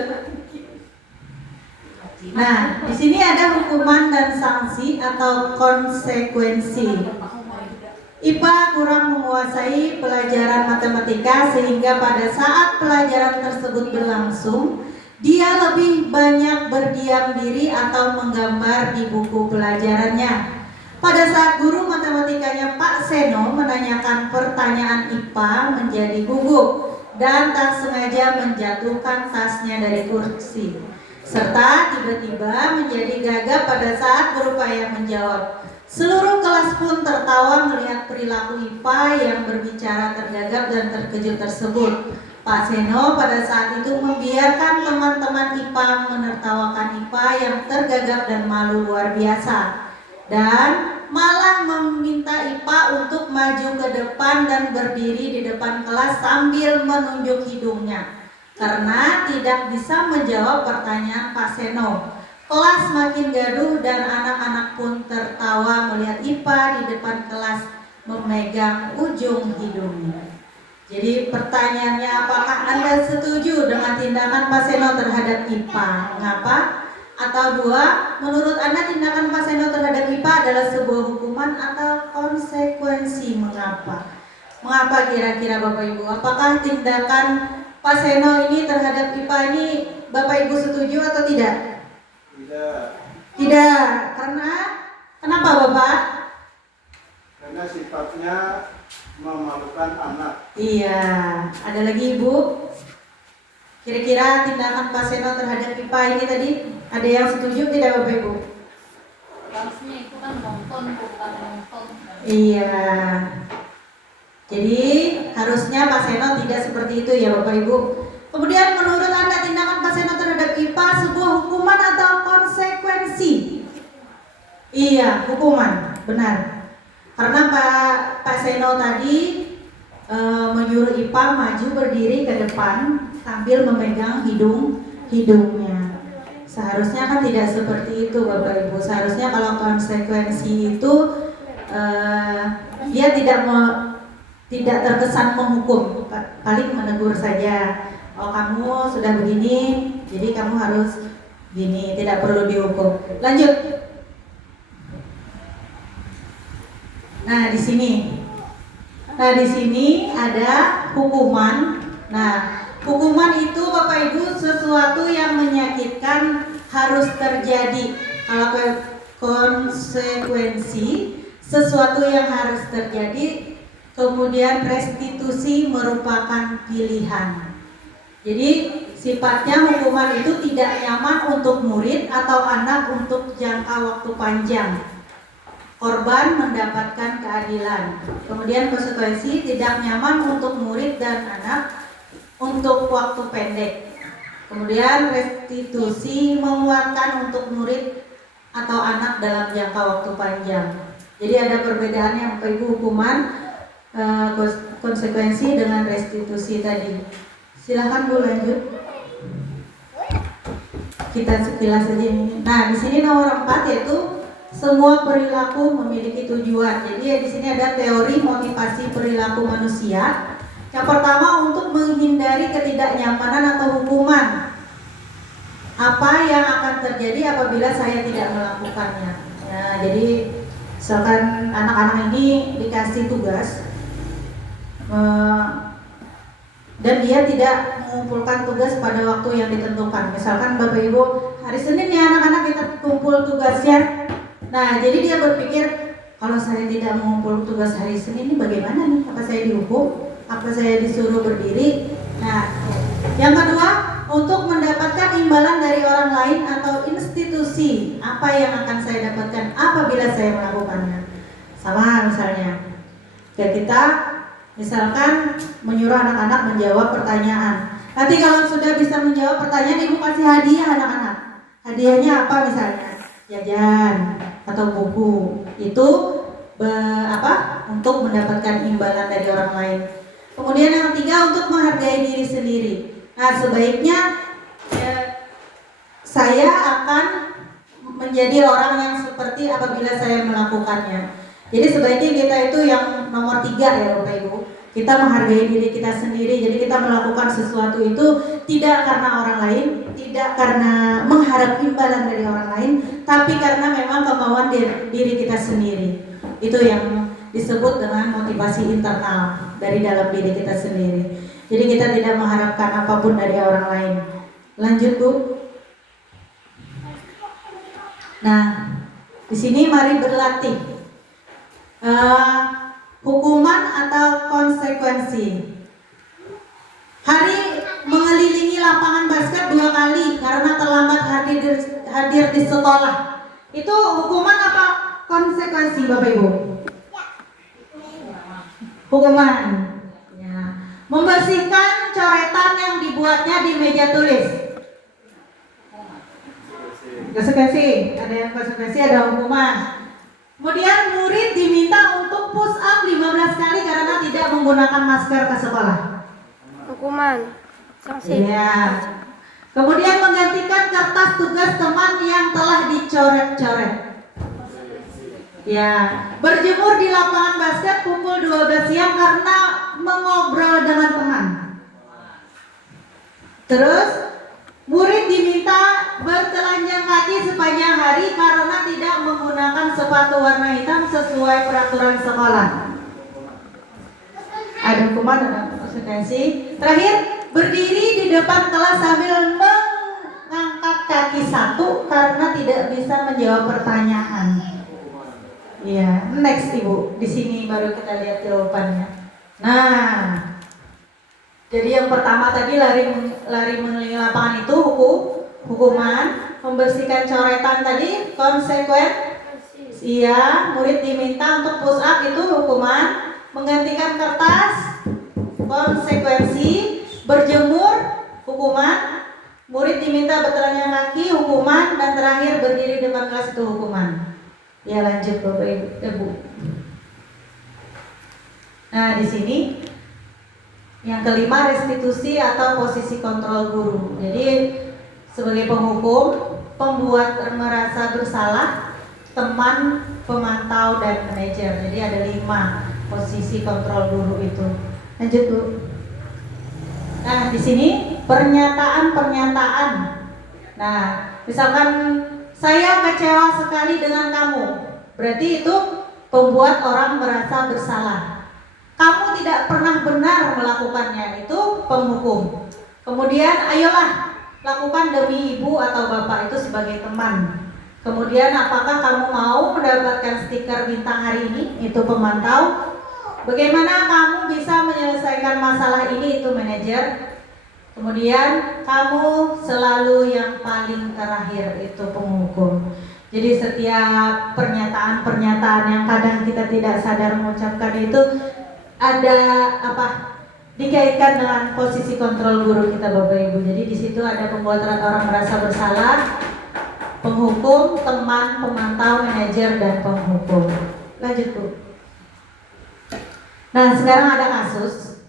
Nah, di sini ada hukuman dan sanksi atau konsekuensi. IPA kurang menguasai pelajaran matematika sehingga pada saat pelajaran tersebut berlangsung, dia lebih banyak berdiam diri atau menggambar di buku pelajarannya. Pada saat guru matematikanya Pak Seno menanyakan pertanyaan, IPA menjadi gugup dan tak sengaja menjatuhkan tasnya dari kursi, serta tiba-tiba menjadi gagap pada saat berupaya menjawab. Seluruh kelas pun tertawa melihat perilaku IPA yang berbicara tergagap dan terkejut tersebut. Pak Seno pada saat itu membiarkan teman-teman IPA menertawakan IPA yang tergagap dan malu luar biasa, dan malah meminta IPA untuk maju ke depan dan berdiri di depan kelas sambil menunjuk hidungnya karena tidak bisa menjawab pertanyaan Pak Seno. Kelas makin gaduh dan anak-anak pun tertawa melihat IPA di depan kelas memegang ujung hidungnya. Jadi pertanyaannya, apakah Anda setuju dengan tindakan Pak Seno terhadap IPA? Mengapa? Atau 2, menurut Anda tindakan Pak Seno terhadap IPA adalah sebuah hukuman atau konsekuensi? Mengapa? Mengapa kira-kira Bapak Ibu? Apakah tindakan Pak Seno ini terhadap IPA ini Bapak Ibu setuju atau tidak? Tidak. Karena kenapa Bapak? Karena sifatnya memalukan anak. Iya. Ada lagi Ibu? Kira-kira tindakan Pak Seno terhadap IPA ini tadi ada yang setuju tidak Bapak Ibu? Harusnya itu kan nonton, bukan nonton. Iya. Jadi harusnya Pak Seno tidak seperti itu ya Bapak Ibu. Kemudian menurut Anda tindakan Pak Seno terhadap IPA sebuah hukuman atau konsekuensi? Iya, hukuman, benar. Karena Pak Seno tadi menyuruh IPA maju berdiri ke depan sambil memegang hidungnya. Seharusnya kan tidak seperti itu Bapak Ibu. Seharusnya kalau konsekuensi itu dia tidak terkesan menghukum, paling menegur saja. Oh, kamu sudah begini, jadi kamu harus gini, tidak perlu dihukum. Lanjut. Nah, di sini ada hukuman. Nah, hukuman itu Bapak Ibu sesuatu yang menyakitkan harus terjadi. Kalau konsekuensi sesuatu yang harus terjadi, kemudian restitusi merupakan pilihan. Jadi sifatnya hukuman itu tidak nyaman untuk murid atau anak untuk jangka waktu panjang. korban mendapatkan keadilan. Kemudian konsekuensi tidak nyaman untuk murid dan anak untuk waktu pendek. Kemudian restitusi menguatkan untuk murid atau anak dalam jangka waktu panjang. Jadi ada perbedaannya Bapak Ibu, hukuman konsekuensi dengan restitusi tadi. Silahkan Bu lanjut. Kita sekilas saja ini. Nah, di sini nomor 4 yaitu semua perilaku memiliki tujuan. Jadi di sini ada teori motivasi perilaku manusia. Yang pertama, untuk menghindari ketidaknyamanan atau hukuman. Apa yang akan terjadi apabila saya tidak melakukannya? Ya, jadi misalkan anak-anak ini dikasih tugas dan dia tidak mengumpulkan tugas pada waktu yang ditentukan. Misalkan Bapak Ibu, hari Senin ya anak-anak kita kumpul tugasnya. Nah, jadi dia berpikir, kalau saya tidak mengumpul tugas hari Senin ini bagaimana nih? Apa saya dihukum? Apa saya disuruh berdiri? Nah, yang kedua, untuk mendapatkan imbalan dari orang lain atau institusi, apa yang akan saya dapatkan apabila saya melakukannya? Sama misalnya, kita misalkan menyuruh anak-anak menjawab pertanyaan. Nanti kalau sudah bisa menjawab pertanyaan, Ibu kasih hadiah anak-anak. Hadiahnya apa misalnya? Jajan atau buku. Itu untuk mendapatkan imbalan dari orang lain. Kemudian yang ketiga, untuk menghargai diri sendiri. Nah, sebaiknya saya akan menjadi orang yang seperti apabila saya melakukannya. Jadi sebaiknya kita itu yang nomor 3 ya Bapak Ibu. Kita menghargai diri kita sendiri. Jadi kita melakukan sesuatu itu tidak karena orang lain, tidak karena mengharap imbalan dari orang lain, tapi karena memang kemauan diri kita sendiri. Itu yang disebut dengan motivasi internal dari dalam diri kita sendiri. Jadi kita tidak mengharapkan apapun dari orang lain. Lanjut Bu. Nah, di sini mari berlatih. Hukuman atau konsekuensi. Hari mengelilingi lapangan basket 2 kali karena terlambat hadir di sekolah. Itu hukuman apa konsekuensi Bapak Ibu? Hukuman. Ya. Membersihkan coretan yang dibuatnya di meja tulis. Konsekuensi. Ada yang konsekuensi, ada hukuman. Kemudian murid diminta untuk push up 15 kali karena tidak menggunakan masker ke sekolah. Hukuman. Sanksi. Iya. Kemudian menggantikan kertas tugas teman yang telah dicoret-coret. Ya, berjemur di lapangan basket pukul 12 siang karena mengobrol dengan teman. Terus murid diminta bertelanjang kaki sepanjang hari karena tidak menggunakan sepatu warna hitam sesuai peraturan sekolah. Ada hukuman, ada konsekuensi. Terakhir, berdiri di depan kelas sambil mengangkat kaki satu karena tidak bisa menjawab pertanyaan. Iya, next Ibu. Di sini baru kita lihat jawabannya. Nah, jadi yang pertama tadi lari mengelilingi lapangan itu hukuman, membersihkan coretan tadi konsekuensi. Iya, murid diminta untuk push up itu hukuman, menggantikan kertas konsekuensi, berjemur hukuman, murid diminta bertelanjang kaki hukuman, dan terakhir berdiri depan kelas itu hukuman. Ya lanjut Bapak Ibu. Nah di sini yang kelima, restitusi atau posisi kontrol guru. Jadi sebagai penghukum, pembuat merasa bersalah, teman, pemantau, dan manajer. Jadi ada 5 posisi kontrol guru itu. Lanjut Bu. Nah di sini pernyataan. Nah misalkan saya kecewa sekali dengan kamu, berarti itu membuat orang merasa bersalah. Kamu tidak pernah benar melakukannya, itu penghukum. Kemudian ayolah lakukan demi ibu atau bapak, itu sebagai teman. Kemudian apakah kamu mau mendapatkan stiker bintang hari ini, itu pemantau. Bagaimana kamu bisa menyelesaikan masalah ini, itu manajer. Kemudian kamu selalu yang paling terakhir, itu penghukum. Jadi setiap pernyataan-pernyataan yang kadang kita tidak sadar mengucapkan itu ada dikaitkan dengan posisi kontrol guru kita Bapak Ibu. Jadi di situ ada pembuat orang merasa bersalah, penghukum, teman, pemantau, manajer, dan penghukum. Lanjut Bu. Nah sekarang ada kasus.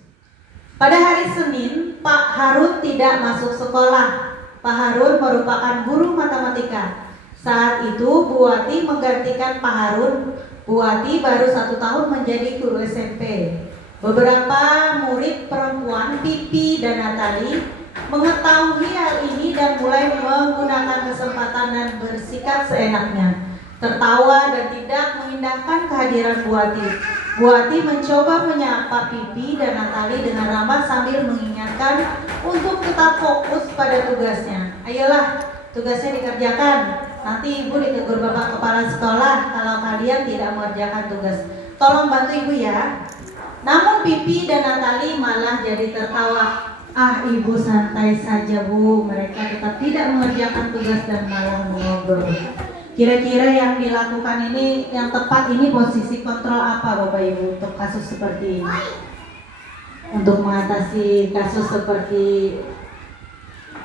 Pada hari Senin, Pak Harun tidak masuk sekolah. Pak Harun merupakan guru matematika. Saat itu Bu Wati menggantikan Pak Harun. Bu Wati baru 1 tahun menjadi guru SMP. Beberapa murid perempuan, Pipi dan Natali, mengetahui hal ini dan mulai menggunakan kesempatan dan bersikap seenaknya, tertawa dan tidak mengindahkan kehadiran Bu Wati. Bu Wati mencoba menyapa Pipi dan Natali dengan ramah sambil mengingatkan untuk tetap fokus pada tugasnya. Ayolah, tugasnya dikerjakan. Nanti Ibu ditegur Bapak Kepala Sekolah kalau kalian tidak mengerjakan tugas. Tolong bantu Ibu ya. Namun Pipi dan Natali malah jadi tertawa. Ah Ibu santai saja Bu, mereka tetap tidak mengerjakan tugas dan malah mengobrol. Kira-kira yang dilakukan ini, yang tepat ini posisi kontrol apa Bapak Ibu untuk kasus seperti ini? Untuk mengatasi kasus seperti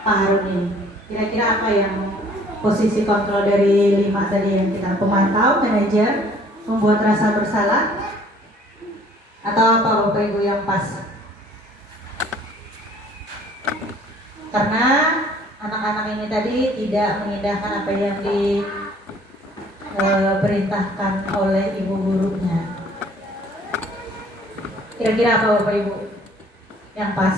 Pak Harun ini, kira-kira apa yang posisi kontrol dari 5 tadi yang kita pemantau, manajer, membuat rasa bersalah, atau apa Bapak Ibu yang pas? Karena anak-anak ini tadi tidak mengindahkan apa yang diperintahkan oleh ibu gurunya. Kira-kira apa Bapak Ibu yang pas?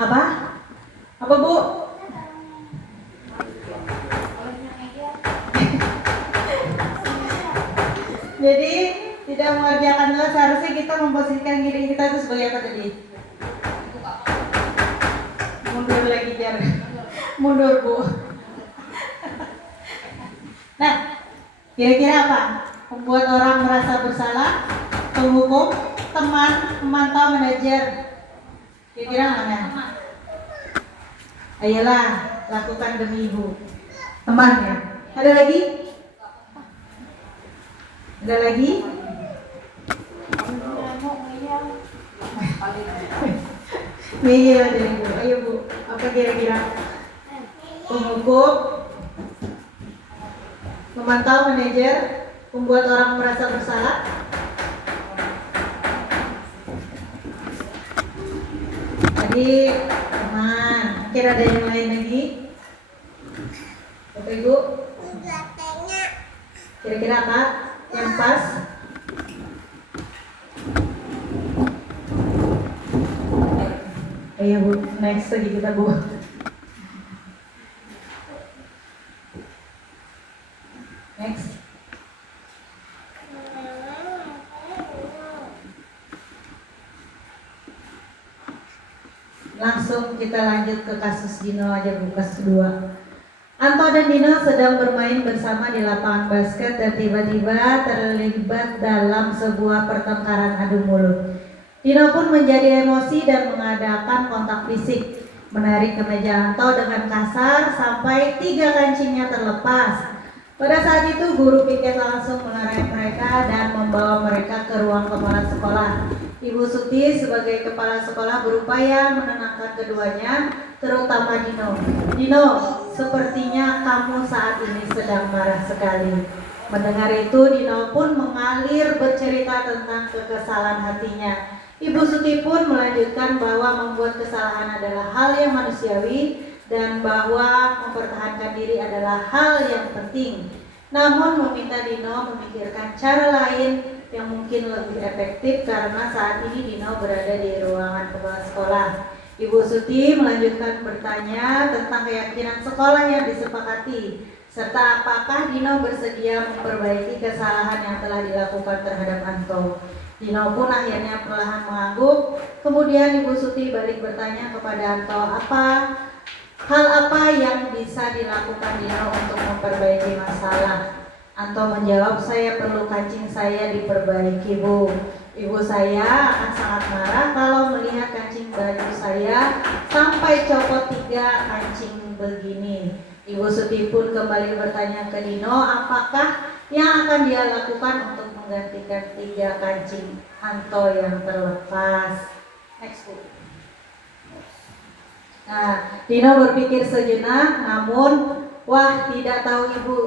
Apa? Apa Bu? Jadi tidak mengerjakan tugas, seharusnya kita memposisikan diri kita itu sebagai apa tadi? Mundur lagi jangan. Mundur Bu. Nah, kira-kira apa? Membuat orang merasa bersalah, penghukum, teman, pemantau, manajer. Kira-kira mana? Ayolah, lakukan demi Ibu. Teman ya. Ada lagi? Ada lagi? Nih aja Bu. Ayo Bu. Apa kira-kira? Penghukum, memantau, manajer, membuat orang merasa bersalah. Tadi teman. Mungkin ada yang lain lagi? Bapak Ibu? Kira-kira apa yang pas? Ayo Bu, next lagi kita Bu. Next. Langsung kita lanjut ke kasus Dino aja Bu, kasus 2. Anto dan Dino sedang bermain bersama di lapangan basket dan tiba-tiba terlibat dalam sebuah pertengkaran adu mulut. Dino pun menjadi emosi dan mengadakan kontak fisik, menarik kemeja Anto dengan kasar sampai 3 kancingnya terlepas. Pada saat itu guru piket langsung mengerai mereka dan membawa mereka ke ruang kepala sekolah. Ibu Suti sebagai kepala sekolah berupaya menenangkan keduanya, terutama Dino. Dino, sepertinya kamu saat ini sedang marah sekali. Mendengar itu Dino pun mengalir bercerita tentang kekesalan hatinya. Ibu Suti pun melanjutkan bahwa membuat kesalahan adalah hal yang manusiawi dan bahwa mempertahankan diri adalah hal yang penting. Namun meminta Dino memikirkan cara lain yang mungkin lebih efektif karena saat ini Dino berada di ruangan kepala sekolah. Ibu Suti melanjutkan bertanya tentang keyakinan sekolah yang disepakati, serta apakah Dino bersedia memperbaiki kesalahan yang telah dilakukan terhadap Anto. Dino pun akhirnya perlahan mengangguk. Kemudian Ibu Suti balik bertanya kepada Anto, hal apa yang bisa dilakukan Dino untuk memperbaiki masalah? Anto menjawab, saya perlu kancing saya diperbaiki Bu. Ibu saya akan sangat marah kalau melihat kancing baju saya sampai copot 3 kancing begini. Ibu Suti pun kembali bertanya ke Dino, apakah yang akan dia lakukan untuk menggantikan 3 kancing Anto yang terlepas. Next, Bu. Nah, Dino berpikir sejenak, namun wah, tidak tahu Ibu.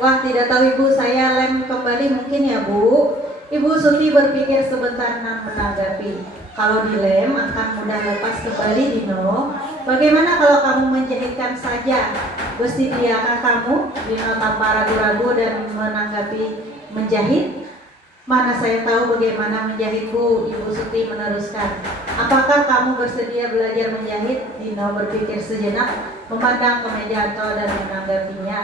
Wah, tidak tahu Ibu, saya lem kembali mungkin ya, Bu. Ibu Suti berpikir sebentar dan menanggapi. Kalau dilem akan mudah lepas kembali, Dino. Bagaimana kalau kamu menjahitkan saja? Bersediakah kamu? Dino tanpa ragu-ragu dan menanggapi menjahit. Mana saya tahu bagaimana menjahit, Bu. Ibu Suti meneruskan. Apakah kamu bersedia belajar menjahit? Dino berpikir sejenak, memandang ke meja Anto dan menanggapinya.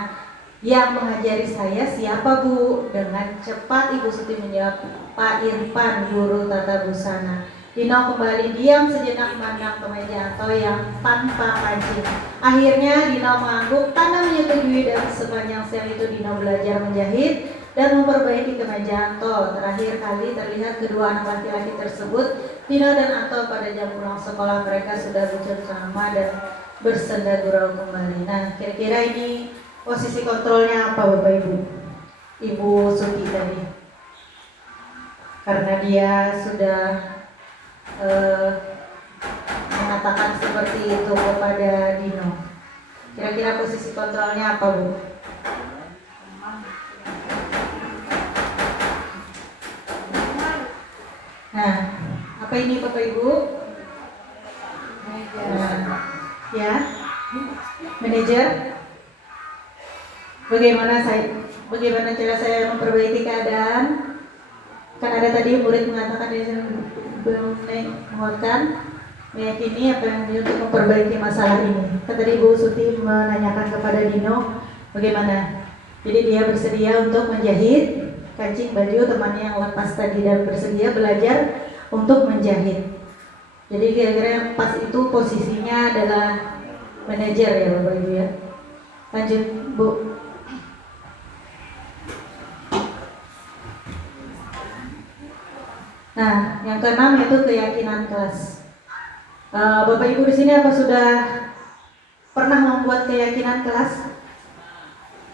Yang mengajari saya siapa, Bu? Dengan cepat Ibu Suti menjawab, Pak Irfan, guru tata busana. Dino kembali diam sejenak memandang ke meja Anto yang tanpa kancing. Akhirnya Dino mengangguk tanda menyetujui dan sepanjang sel itu Dino belajar menjahit dan memperbaiki kemeja Anto. Terakhir kali terlihat kedua anak laki-laki tersebut, Dino dan Anto pada jam pulang sekolah mereka sudah bersama dan bersenda gurau kembali. Nah, kira-kira ini posisi kontrolnya apa, Bapak Ibu? Ibu Suti tadi. Karena dia sudah mengatakan seperti itu kepada Dino. Kira-kira posisi kontrolnya apa, Bu? Nah, apa ini Bapak Ibu? Ya, manajer. Bagaimana cara saya memperbaiki keadaan? Kan ada tadi murid mengatakan dia belum menguatkan, meyakini apa yang dia untuk memperbaiki masalah ini. Kan tadi Bu Suti menanyakan kepada Dino bagaimana. Jadi dia bersedia untuk menjahit kancing baju temannya yang lepas tadi dan bersedia belajar untuk menjahit. Jadi kira-kira yang pas itu posisinya adalah manajer ya Bapak Ibu ya. Lanjut Bu. Nah, yang keenam yaitu keyakinan kelas. Bapak Ibu di sini apa sudah pernah membuat keyakinan kelas?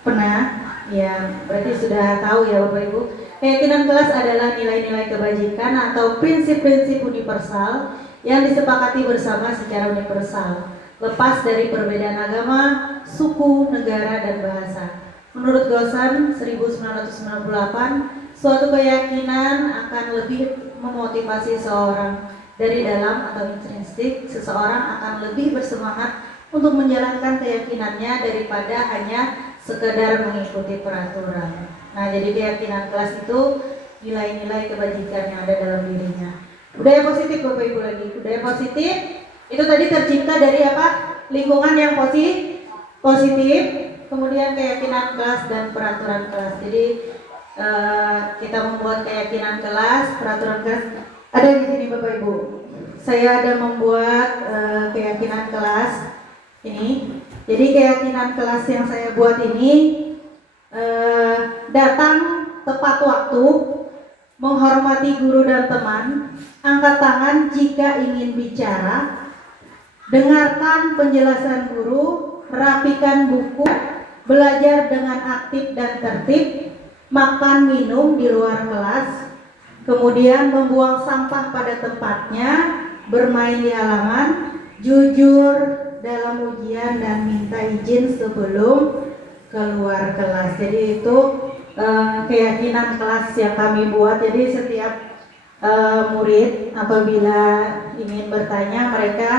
Pernah? Ya, berarti sudah tahu ya Bapak Ibu. Keyakinan kelas adalah nilai-nilai kebajikan atau prinsip-prinsip universal yang disepakati bersama secara universal, lepas dari perbedaan agama, suku, negara, dan bahasa. Menurut Gosan 1998, suatu keyakinan akan lebih memotivasi seorang dari dalam atau intrinsik. Seseorang akan lebih bersemangat untuk menjalankan keyakinannya daripada hanya sekedar mengikuti peraturan. Nah, jadi keyakinan kelas itu nilai-nilai kebajikan yang ada dalam dirinya. Budaya positif Bapak Ibu lagi. Budaya positif itu tadi tercipta dari apa? Lingkungan yang positif, kemudian keyakinan kelas dan peraturan kelas. Jadi kita membuat keyakinan kelas, peraturan kelas. Ada di sini Bapak Ibu. Saya ada membuat keyakinan kelas ini. Jadi keyakinan kelas yang saya buat ini datang tepat waktu, menghormati guru dan teman, angkat tangan jika ingin bicara, dengarkan penjelasan guru, rapikan buku, belajar dengan aktif dan tertib, makan minum di luar kelas, kemudian membuang sampah pada tempatnya, bermain di halaman, jujur dalam ujian dan minta izin sebelum keluar kelas. Jadi itu keyakinan kelas yang kami buat. Jadi setiap murid apabila ingin bertanya, mereka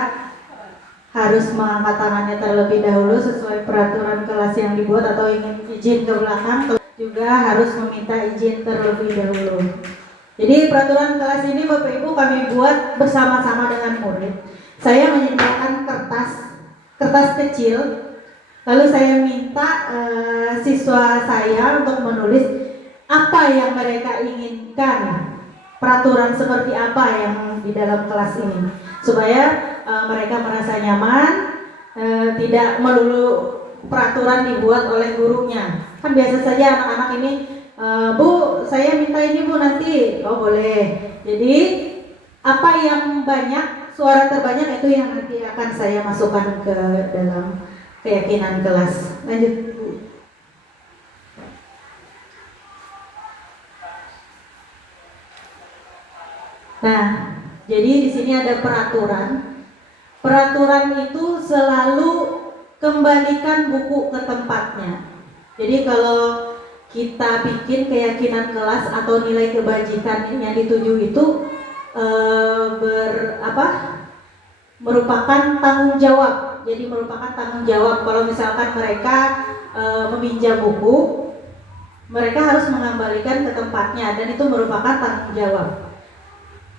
harus mengangkat tangannya terlebih dahulu sesuai peraturan kelas yang dibuat, atau ingin izin ke belakang juga harus meminta izin terlebih dahulu. Jadi peraturan kelas ini Bapak Ibu kami buat bersama-sama dengan murid. Saya menyediakan kertas kecil, lalu saya minta siswa saya untuk menulis apa yang mereka inginkan, peraturan seperti apa yang di dalam kelas ini, supaya mereka merasa nyaman, tidak melulu peraturan dibuat oleh gurunya. Kan biasa saja anak-anak ini Bu, saya minta ini Bu nanti. Oh boleh. Jadi apa yang banyak, suara terbanyak itu yang nanti akan saya masukkan ke dalam keyakinan kelas. Lanjut Bu. Nah, jadi di sini ada peraturan. Peraturan itu selalu kembalikan buku ke tempatnya. Jadi kalau kita bikin keyakinan kelas atau nilai kebajikan yang dituju itu merupakan tanggung jawab. Jadi merupakan tanggung jawab kalau misalkan mereka meminjam buku, mereka harus mengembalikan ke tempatnya dan itu merupakan tanggung jawab.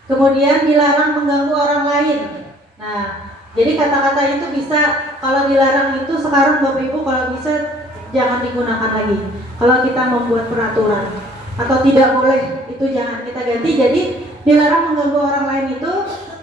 Kemudian dilarang mengganggu orang lain. Nah, jadi kata-kata itu bisa, kalau dilarang itu sekarang Bapak Ibu kalau bisa jangan digunakan lagi. Kalau kita membuat peraturan atau tidak boleh itu jangan kita ganti. Jadi dilarang mengganggu orang lain itu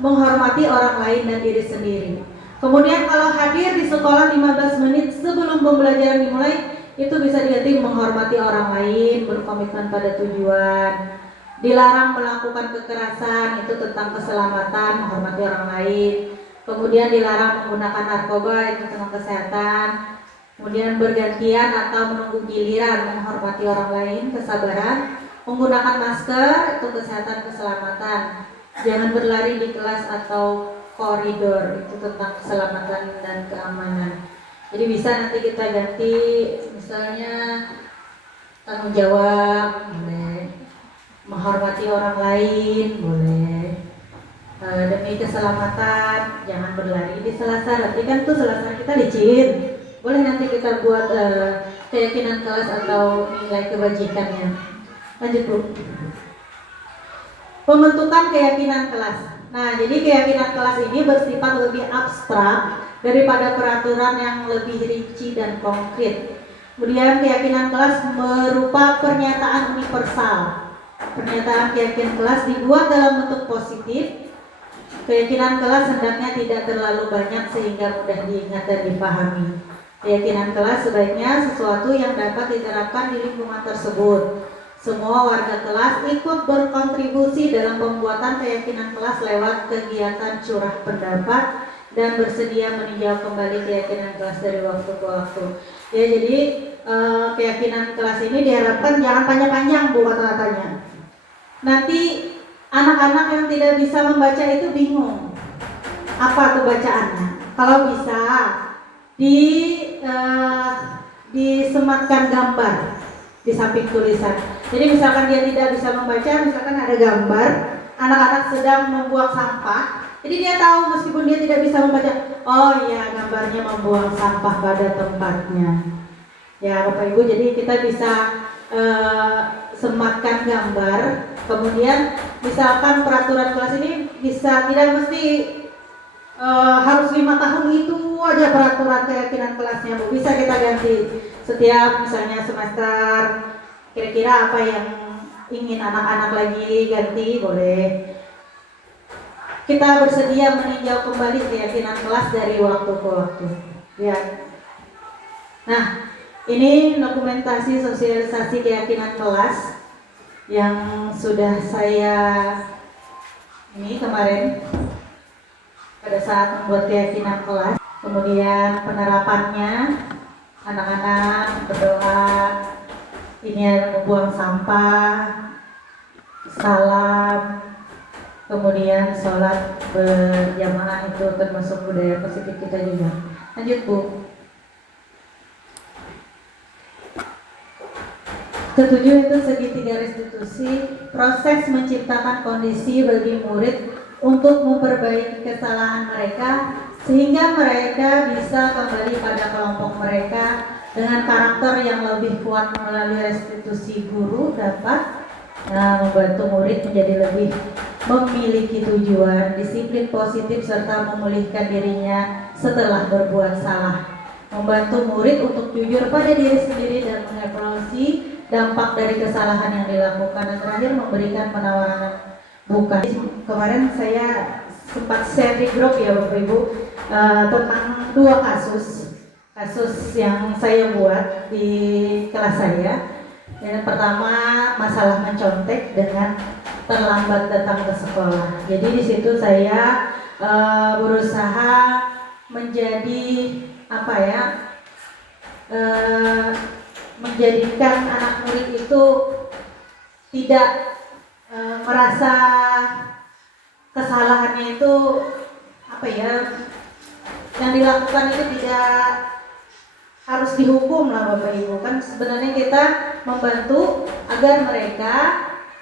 menghormati orang lain dan diri sendiri. Kemudian kalau hadir di sekolah 15 menit sebelum pembelajaran dimulai itu bisa diganti menghormati orang lain, berkomitmen pada tujuan. Dilarang melakukan kekerasan, itu tentang keselamatan, menghormati orang lain. Kemudian dilarang menggunakan narkoba, itu tentang kesehatan. Kemudian bergantian atau menunggu giliran, menghormati orang lain, kesabaran. Menggunakan masker, itu kesehatan, keselamatan. Jangan berlari di kelas atau koridor, itu tentang keselamatan dan keamanan. Jadi bisa nanti kita ganti, misalnya tanggung jawab, boleh. Menghormati orang lain, boleh. Demi keselamatan, jangan berlari di selasar. Nanti kan tuh selasar kita licin. Boleh nanti kita buat keyakinan kelas atau nilai kebajikannya. Lanjut Bu. Pembentukan keyakinan kelas. Nah, jadi keyakinan kelas ini bersifat lebih abstrak daripada peraturan yang lebih rinci dan konkret. Kemudian keyakinan kelas berupa pernyataan universal. Pernyataan keyakinan kelas dibuat dalam bentuk positif. Keyakinan kelas hendaknya tidak terlalu banyak sehingga mudah diingat dan dipahami. Keyakinan kelas sebaiknya sesuatu yang dapat diterapkan di lingkungan tersebut. Semua warga kelas ikut berkontribusi dalam pembuatan keyakinan kelas lewat kegiatan curah pendapat dan bersedia meninjau kembali keyakinan kelas dari waktu ke waktu. Ya, jadi keyakinan kelas ini diharapkan jangan panjang-panjang Bu kata-katanya. Nanti anak-anak yang tidak bisa membaca itu bingung apa tuh bacaannya. Kalau bisa disematkan gambar di samping tulisan. Jadi misalkan dia tidak bisa membaca, misalkan ada gambar anak-anak sedang membuang sampah. Jadi dia tahu meskipun dia tidak bisa membaca, oh iya gambarnya membuang sampah pada tempatnya. Ya Bapak Ibu, jadi kita bisa sematkan gambar. Kemudian misalkan peraturan kelas ini bisa tidak mesti harus 5 tahun itu aja peraturan keyakinan kelasnya Bu. Bisa kita ganti setiap misalnya semester, kira-kira apa yang ingin anak-anak lagi ganti boleh. Kita bersedia meninjau kembali keyakinan kelas dari waktu ke waktu. Ya. Nah, ini dokumentasi sosialisasi keyakinan kelas yang sudah saya ini kemarin pada saat membuat keyakinan kelas. Kemudian penerapannya, anak-anak berdoa, ini membuang sampah, salam, kemudian sholat berjamaah itu termasuk budaya positif kita juga. Lanjut Bu. Ketujuh itu segitiga restitusi, proses menciptakan kondisi bagi murid untuk memperbaiki kesalahan mereka sehingga mereka bisa kembali pada kelompok mereka dengan karakter yang lebih kuat. Melalui restitusi guru dapat membantu murid menjadi lebih memiliki tujuan, disiplin positif serta memulihkan dirinya setelah berbuat salah. Membantu murid untuk jujur pada diri sendiri dan mengevaluasi dampak dari kesalahan yang dilakukan. Dan terakhir memberikan penawaran bukan. Kemarin saya sempat share di grup ya Bapak Ibu tentang 2 kasus yang saya buat di kelas saya. Yang pertama masalah mencontek dengan terlambat datang ke sekolah. Jadi di situ saya berusaha menjadi apa ya, menjadikan anak murid itu tidak merasa kesalahannya itu apa ya, yang dilakukan itu tidak harus dihukum lah Bapak Ibu. Kan sebenarnya kita membantu agar mereka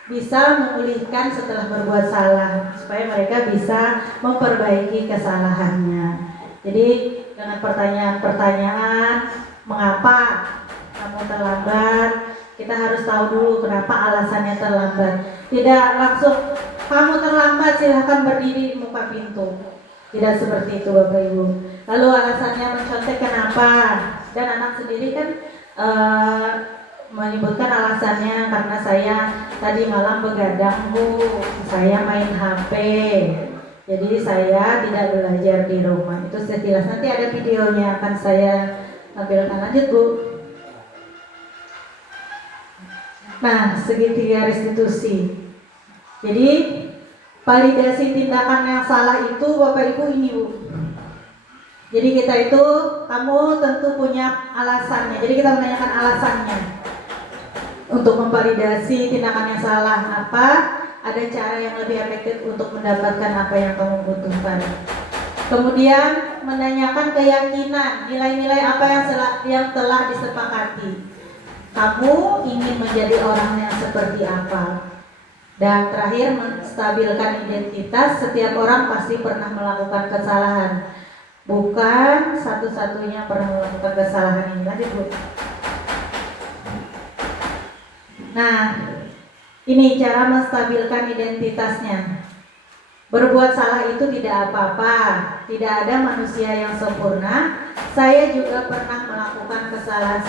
bisa memulihkan setelah berbuat salah, supaya mereka bisa memperbaiki kesalahannya. Jadi dengan pertanyaan-pertanyaan, mengapa kamu terlambat, kita harus tahu dulu kenapa alasannya terlambat. Tidak langsung kamu terlambat silahkan berdiri di muka pintu. Tidak seperti itu Bapak Ibu. Lalu alasannya mencontek kenapa? Dan anak sendiri kan menyebutkan alasannya karena saya tadi malam begadang Bu, saya main HP. Jadi saya tidak belajar di rumah. Itu sekilas, nanti ada videonya akan saya tampilkan. Lanjut Bu. Nah, segitiga restitusi. Jadi validasi tindakan yang salah itu Bapak Ibu ini Bu. Jadi kita itu, kamu tentu punya alasannya. Jadi kita menanyakan alasannya untuk memvalidasi tindakan yang salah apa. Ada cara yang lebih efektif untuk mendapatkan apa yang kamu butuhkan. Kemudian menanyakan keyakinan, nilai-nilai apa yang telah disepakati. Kamu ingin menjadi orang yang seperti apa? Dan terakhir menstabilkan identitas. Setiap orang pasti pernah melakukan kesalahan. Bukan satu-satunya pernah melakukan kesalahan ini. Lanjut Bu. Nah, ini cara menstabilkan identitasnya. Berbuat salah itu tidak apa-apa. Tidak ada manusia yang sempurna. Saya juga pernah melakukan kesalahan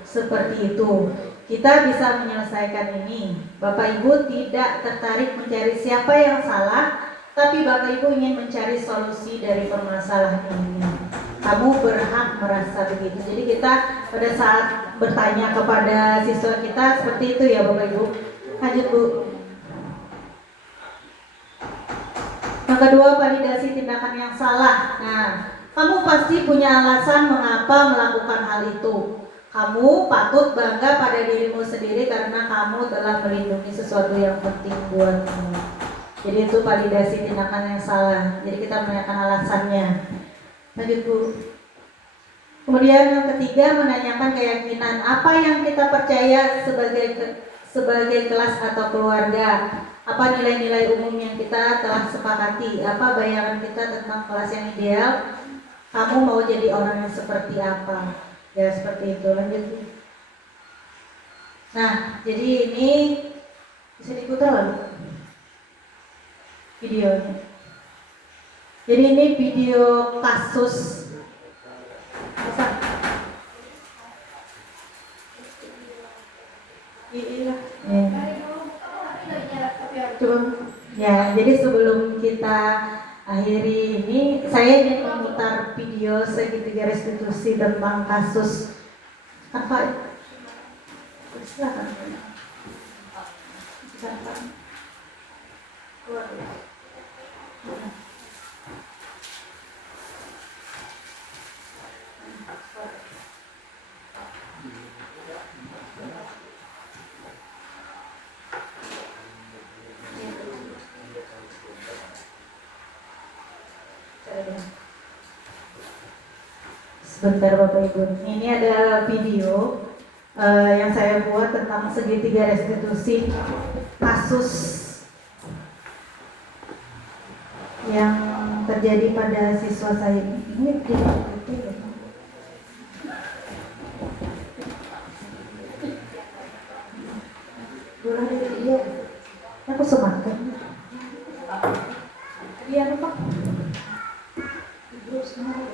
seperti itu. Kita bisa menyelesaikan ini. Bapak Ibu tidak tertarik mencari siapa yang salah, tapi Bapak Ibu ingin mencari solusi dari permasalahan ini. Kamu berhak merasa begitu. Jadi kita pada saat bertanya kepada siswa kita seperti itu ya Bapak Ibu. Lanjut Bu. Yang kedua, validasi tindakan yang salah. Nah, kamu pasti punya alasan mengapa melakukan hal itu. Kamu patut bangga pada dirimu sendiri karena kamu telah melindungi sesuatu yang penting buatmu. Jadi itu validasi tindakan yang salah. Jadi kita menanyakan alasannya. Lanjut Bu. Kemudian yang ketiga, menanyakan keyakinan. Apa yang kita percaya sebagai kelas atau keluarga? Apa nilai-nilai umum yang kita telah sepakati? Apa bayangan kita tentang kelas yang ideal? Kamu mau jadi orang yang seperti apa? Ya seperti itu. Lanjut. Nah, jadi ini bisa diputar loh videonya. Jadi ini video kasus. Iya. Coba. Ya, jadi sebelum kita akhiri ini, saya ingin memutar video segitiga restitusi tentang kasus apa? Silakan. Silakan. Sebentar Bapak Ibu, ini ada video yang saya buat tentang segitiga restitusi kasus yang terjadi pada siswa saya ini. Ini video. Boleh dia, aku semakan. Dia apa? Terus semua.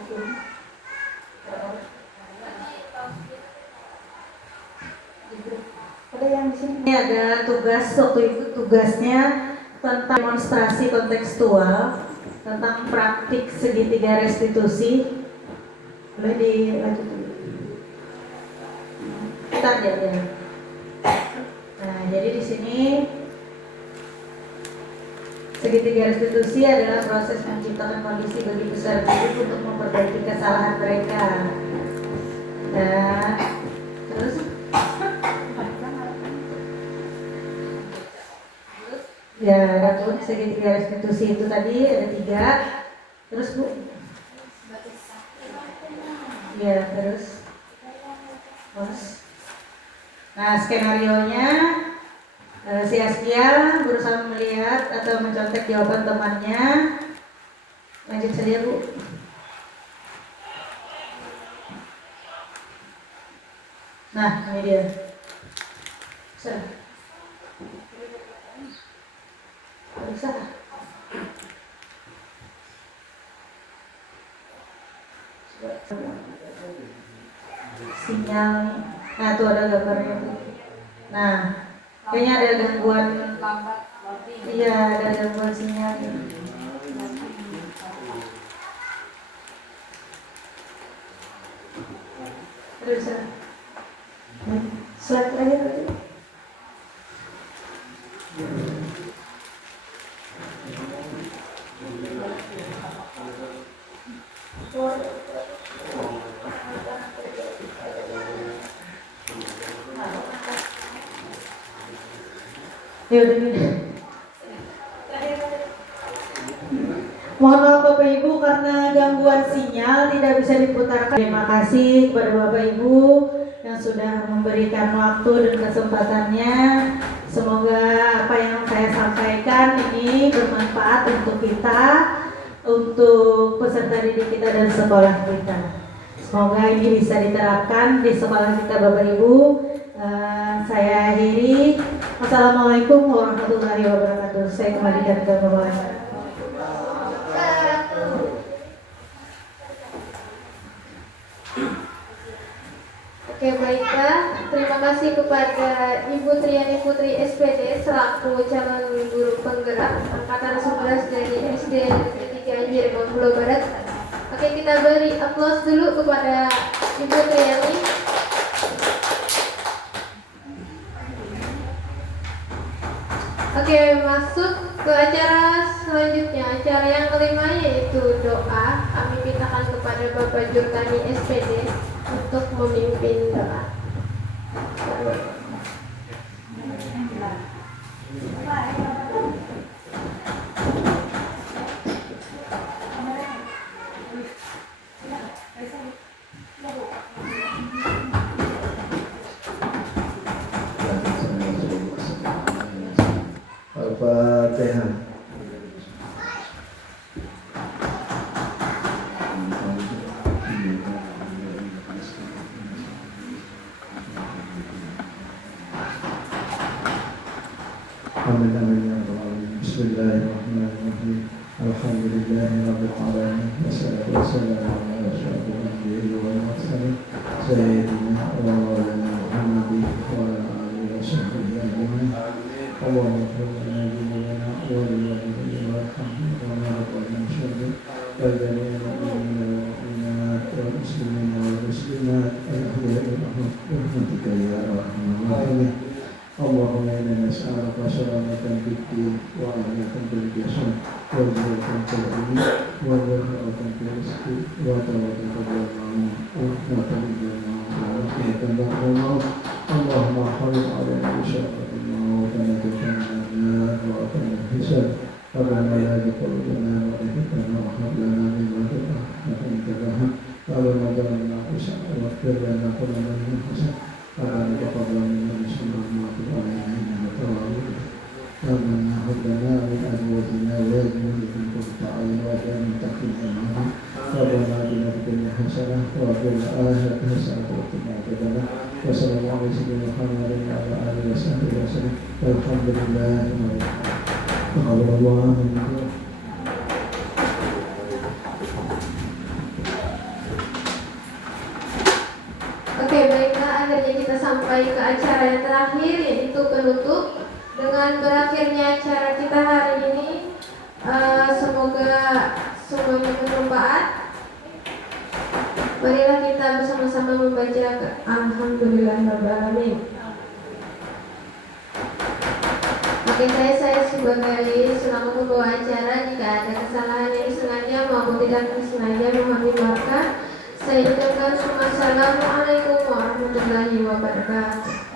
Ini ada tugas, waktu itu tugasnya tentang demonstrasi kontekstual tentang praktik segitiga restitusi. Boleh dilanjut dulu. Kita lihat ya. Nah, jadi di sini segitiga restitusi adalah proses menciptakan kondisi bagi peserta didik untuk memperbaiki kesalahan mereka. Dan terus ya, ada segitiga restitusi itu tadi ada 3. Terus Bu, ya terus nah, skenarionya si Askia berusaha melihat atau mencontek jawaban temannya. Lanjut saja Bu. Nah, ini dia. Bisa. Sinyal. Nah, tuh ada gambarnya. Nah, kayaknya ada gangguan. Iya, ada gangguan sinyal. Terus slide lagi tadi. Ya udah nih. Mohon maaf Bapak Ibu karena gangguan sinyal tidak bisa diputarkan. Terima kasih kepada Bapak Ibu yang sudah memberikan waktu dan kesempatannya. Semoga apa yang saya sampaikan ini bermanfaat untuk kita, untuk peserta didik kita dan sekolah kita. Semoga ini bisa diterapkan di sekolah kita Bapak Ibu. Saya akhiri. Wassalamualaikum warahmatullahi wabarakatuh. Saya kembalikan ke Bapak. Oke, baiklah. Terima kasih kepada Ibu Triani Putri SPD selaku calon guru penggerak angkatan 11 dari SD Negeri 3 Anjir Pulau Barat. Oke, kita beri aplaus dulu kepada Ibu Triani. Oke, masuk ke acara selanjutnya. Acara yang kelima yaitu doa. Kami mintakan kepada Bapak Jurkani SPD untuk memimpin doa. Al-Fatihah. Bismillahirrahmanirrahim. Alhamdulillahirabbil alamin. Wassalatu wassalamu ala asyrofil anbiya'i wal mursalin sayyidina wa maulana Muhammadin wa ala alihi wa sahbihi ajma'in. Allahumma ighfir lana dhunubana wa liwalidayna warhamna wa rabbana syurga wa jami'al mu'minina wal mu'minat wal muslimina wal muslimat al-ahya'i rahmatika ya arhamar rahimin. Allahumma inna nas'aluka salamatan fid din wa afiyatan fil jasad wa rizqan fil ilmi wa barokatan fil rizqi wa tawbatan qabla al-maut wa rahmatan lil mu'minin wa maut. Allahumma khalid alaina bi syafa'atil maut wa najatan minan wa afina hisab. Rabbana la taqulna wa ihfadna wa hab lana min ladunka rahmatan Rabbana zalamna anfusana wa ighfir lana kullana min hasan. Rabbana taqabbal minna innaka ربنا هب لنا من ازواجنا وذريتنا قرة اعين واجعلنا للمتقين اماما ربنا اتنا في الدنيا حسنه وفي الاخره حسنه وقنا عذاب النار وصلى الله على سيدنا محمد وعلى اله وصحبه وسلم والحمد لله رب العالمين. Oke, baiklah, akhirnya kita sampai ke acara yang terakhir yaitu penutup. Dengan berakhirnya acara kita hari ini, semoga semuanya bermanfaat. Marilah kita bersama-sama membaca Alhamdulillahirabbil alamin. Bagi saya sebagai selaku pembawa acara, jika ada kesalahan yang disengaja maupun tidak disengaja mohon dimaafkan. Saya ucapkan Assalamualaikum warahmatullahi wabarakatuh.